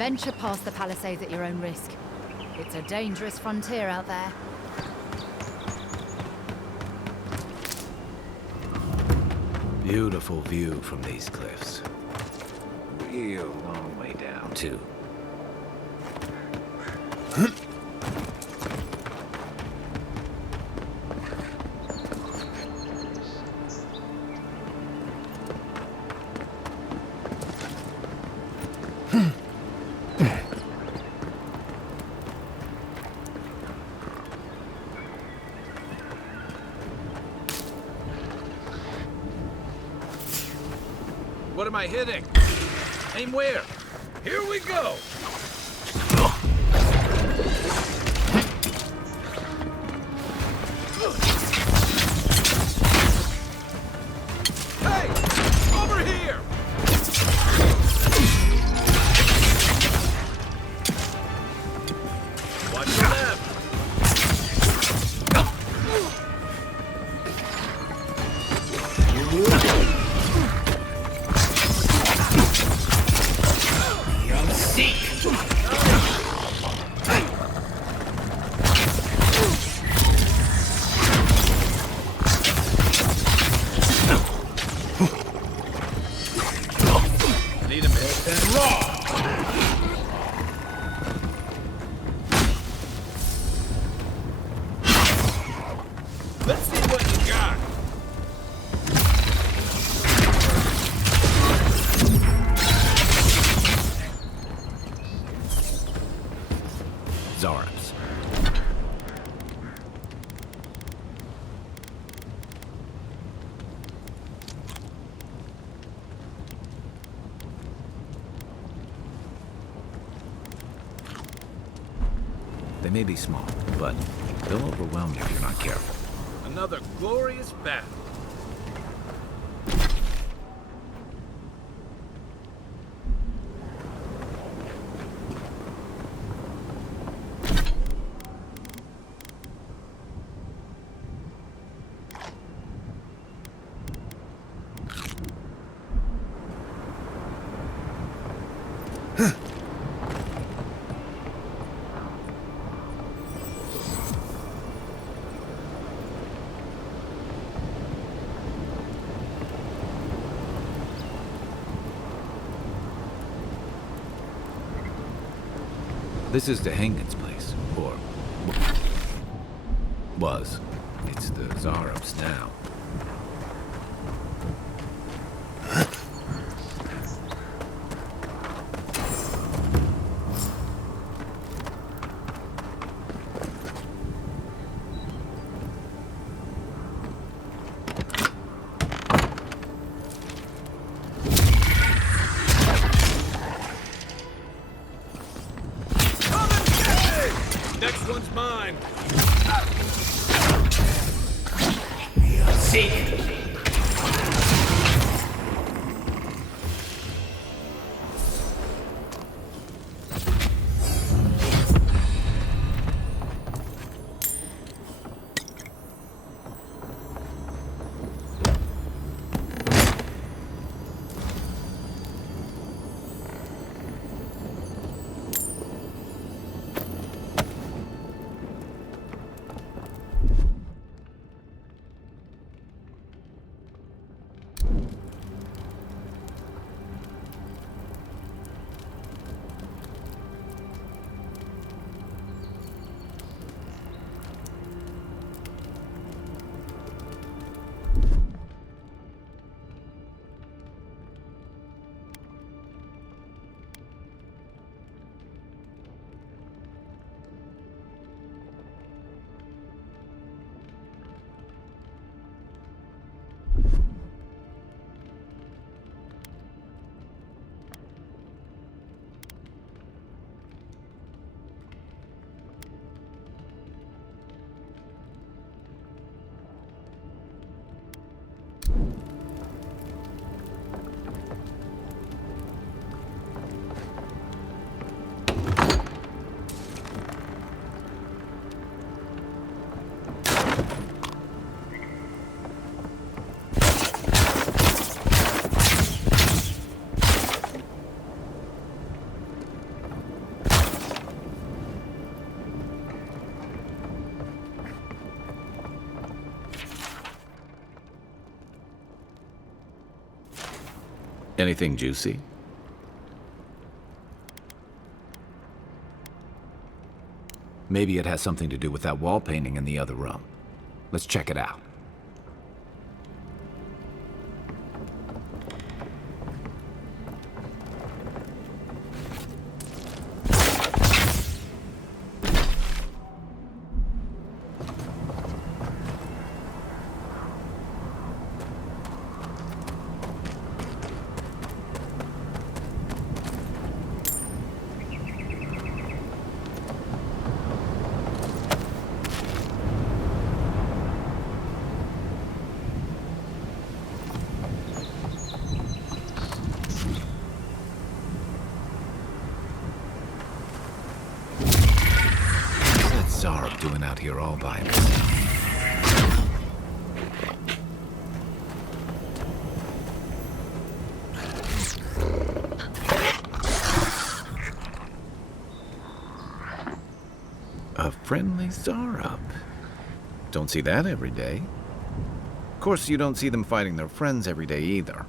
venture past the palisades at your own risk. It's a dangerous frontier out there. Beautiful view from these cliffs. Real long way down, too. What am I hitting? Aim where? Here we go! Hey! Over here! Watch your left! Need a minute and raw! Let's see what you got! Zarps. They may be small, but they'll overwhelm you if you're not careful. Another glorious battle. This is the Hengen's place, or was. It's the Zarps now. Next one's mine. See. Anything juicy? Maybe it has something to do with that wall painting in the other room. Let's check it out. Doing out here all by himself. A friendly Zarup. Don't see that every day. Of course, you don't see them fighting their friends every day either.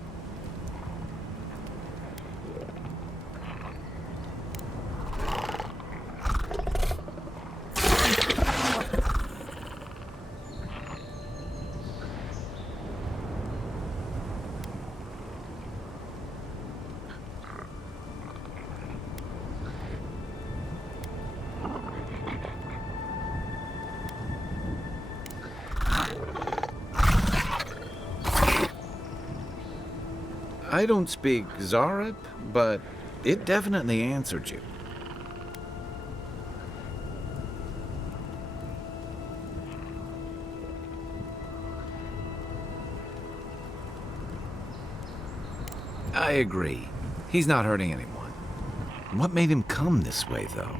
I don't speak Zarup, but it definitely answered you. I agree. He's not hurting anyone. What made him come this way, though?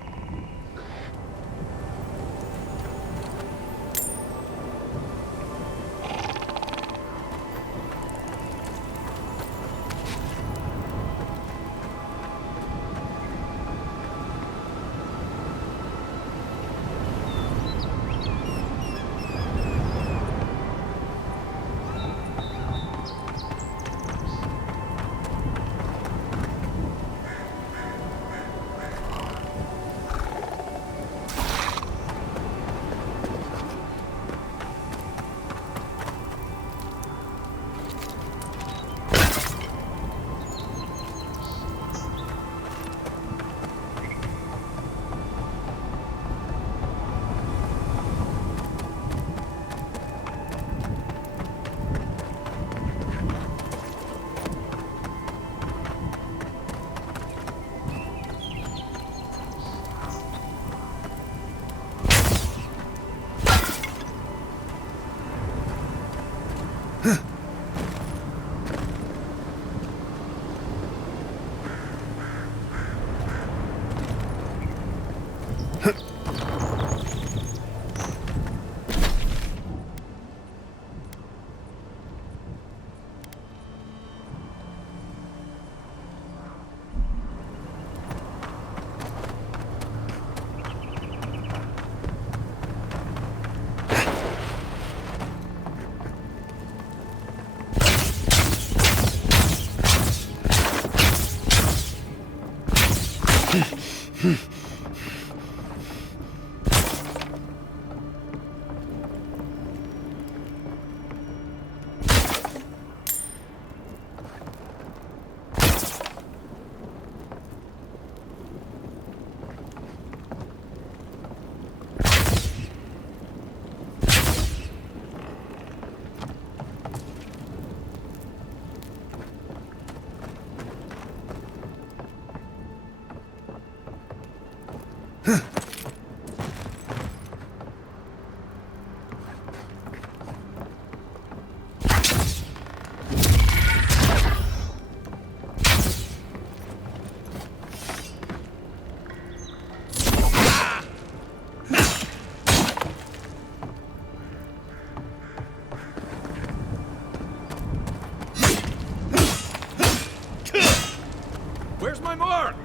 Where's my mark?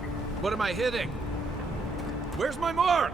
What am I hitting? Where's my mark?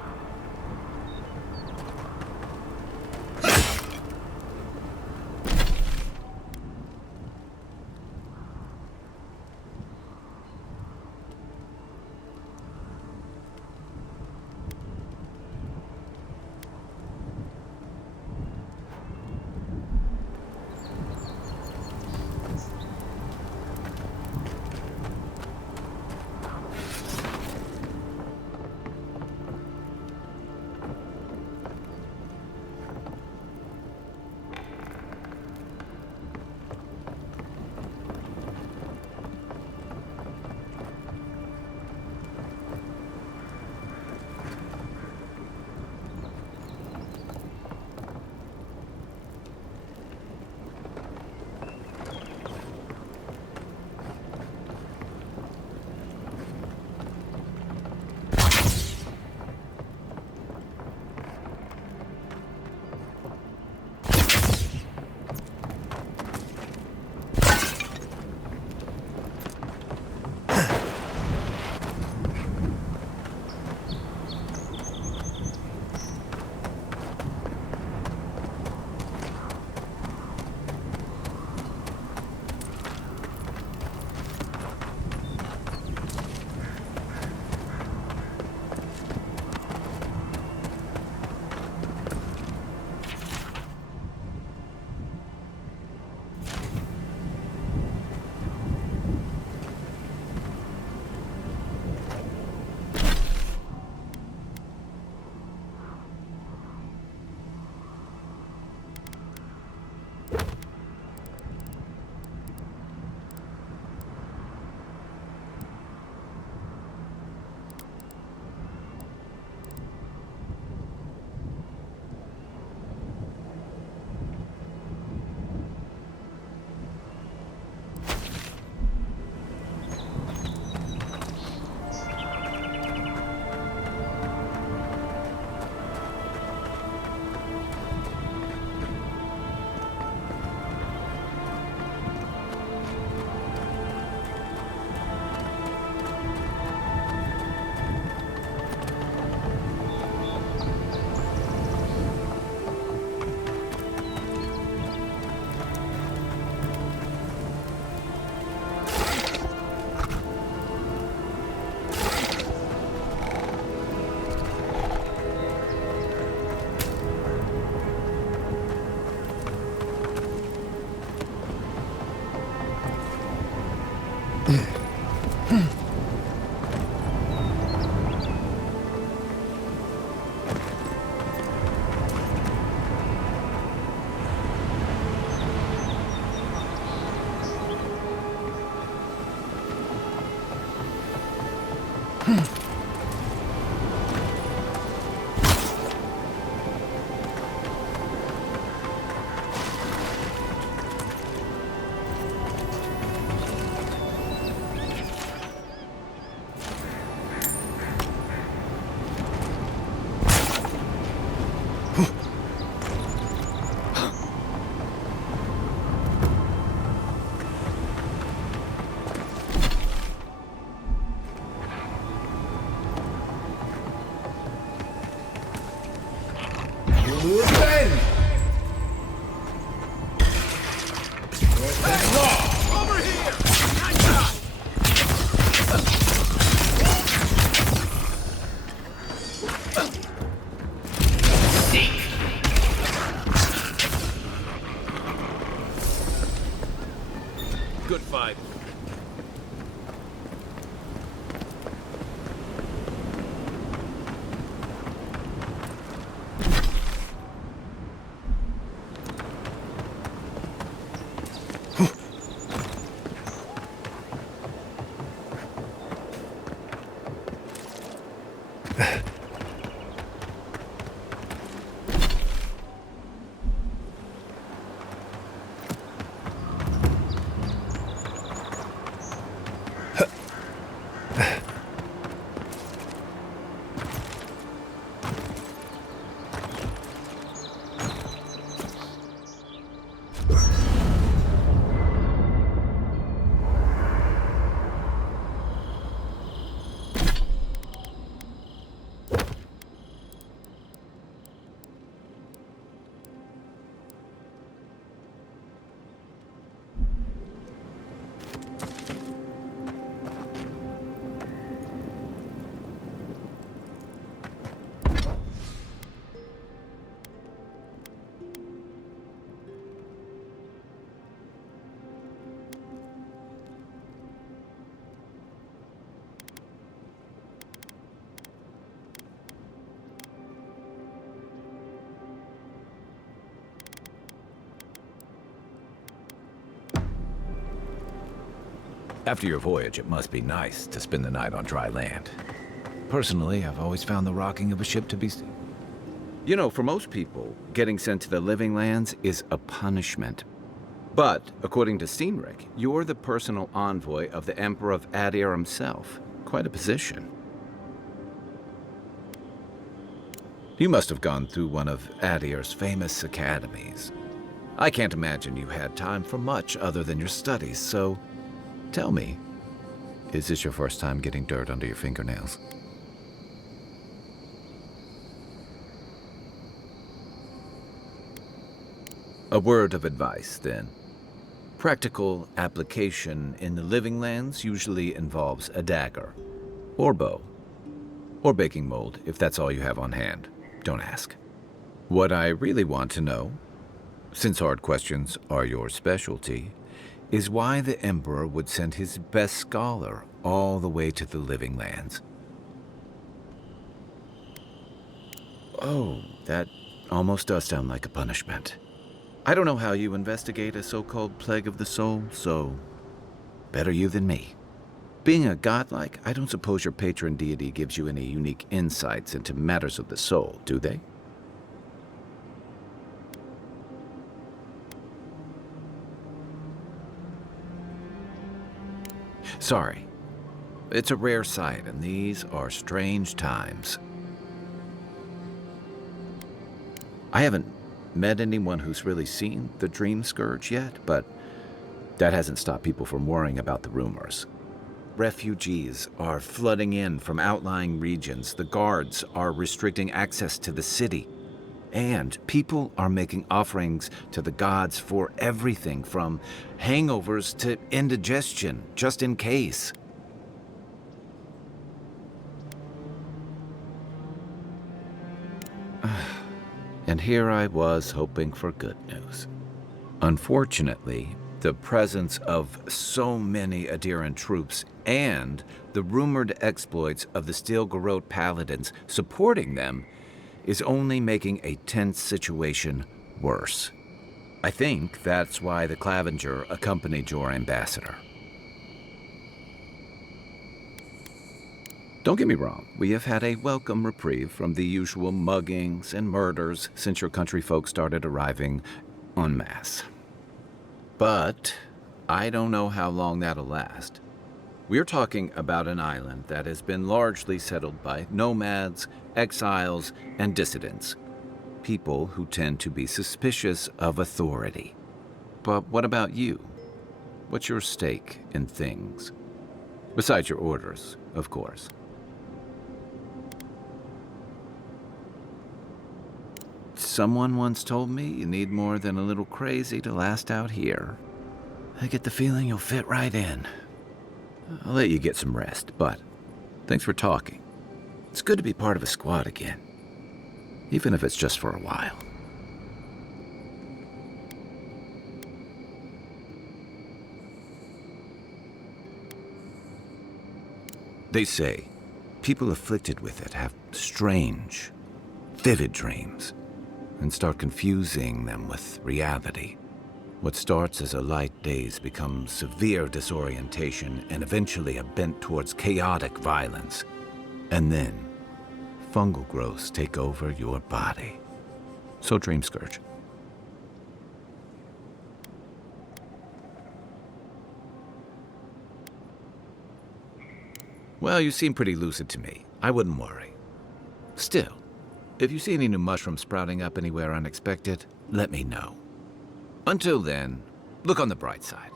North Bend! North Bend Rock! Over here! Seek! Good fight. After your voyage, it must be nice to spend the night on dry land. Personally, I've always found the rocking of a ship to be... You know, for most people, getting sent to the living lands is a punishment. But, according to Cynric, you're the personal envoy of the Emperor of Adir himself. Quite a position. You must have gone through one of Adir's famous academies. I can't imagine you had time for much other than your studies, so... Tell me, is this your first time getting dirt under your fingernails? A word of advice, then. Practical application in the living lands usually involves a dagger, or bow, or baking mold, if that's all you have on hand. Don't ask. What I really want to know, since hard questions are your specialty, is why the Emperor would send his best scholar all the way to the living lands. Oh, that almost does sound like a punishment. I don't know how you investigate a so-called plague of the soul, so better you than me. Being a godlike, I don't suppose your patron deity gives you any unique insights into matters of the soul, do they? Sorry. It's a rare sight, and these are strange times. I haven't met anyone who's really seen the Dream Scourge yet, but that hasn't stopped people from worrying about the rumors. Refugees are flooding in from outlying regions. The guards are restricting access to the city. And people are making offerings to the gods for everything from hangovers to indigestion, just in case. And here I was hoping for good news. Unfortunately, the presence of so many Adiran troops and the rumored exploits of the Steel-Garrote paladins supporting them is only making a tense situation worse. I think that's why the Clavenger accompanied your ambassador. Don't get me wrong, we have had a welcome reprieve from the usual muggings and murders since your country folk started arriving en masse. But I don't know how long that'll last. We're talking about an island that has been largely settled by nomads, exiles, and dissidents. People who tend to be suspicious of authority. But what about you? What's your stake in things? Besides your orders, of course. Someone once told me you need more than a little crazy to last out here. I get the feeling you'll fit right in. I'll let you get some rest, but thanks for talking. It's good to be part of a squad again, even if it's just for a while. They say people afflicted with it have strange, vivid dreams and start confusing them with reality. What starts as a light daze becomes severe disorientation and eventually a bent towards chaotic violence. And then, fungal growths take over your body. So dream scourge. Well, you seem pretty lucid to me. I wouldn't worry. Still, if you see any new mushrooms sprouting up anywhere unexpected, let me know. Until then, look on the bright side.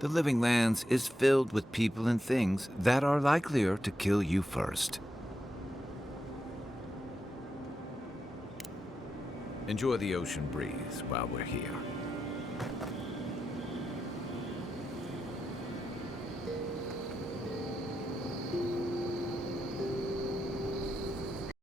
The Living Lands is filled with people and things that are likelier to kill you first. Enjoy the ocean breeze while we're here.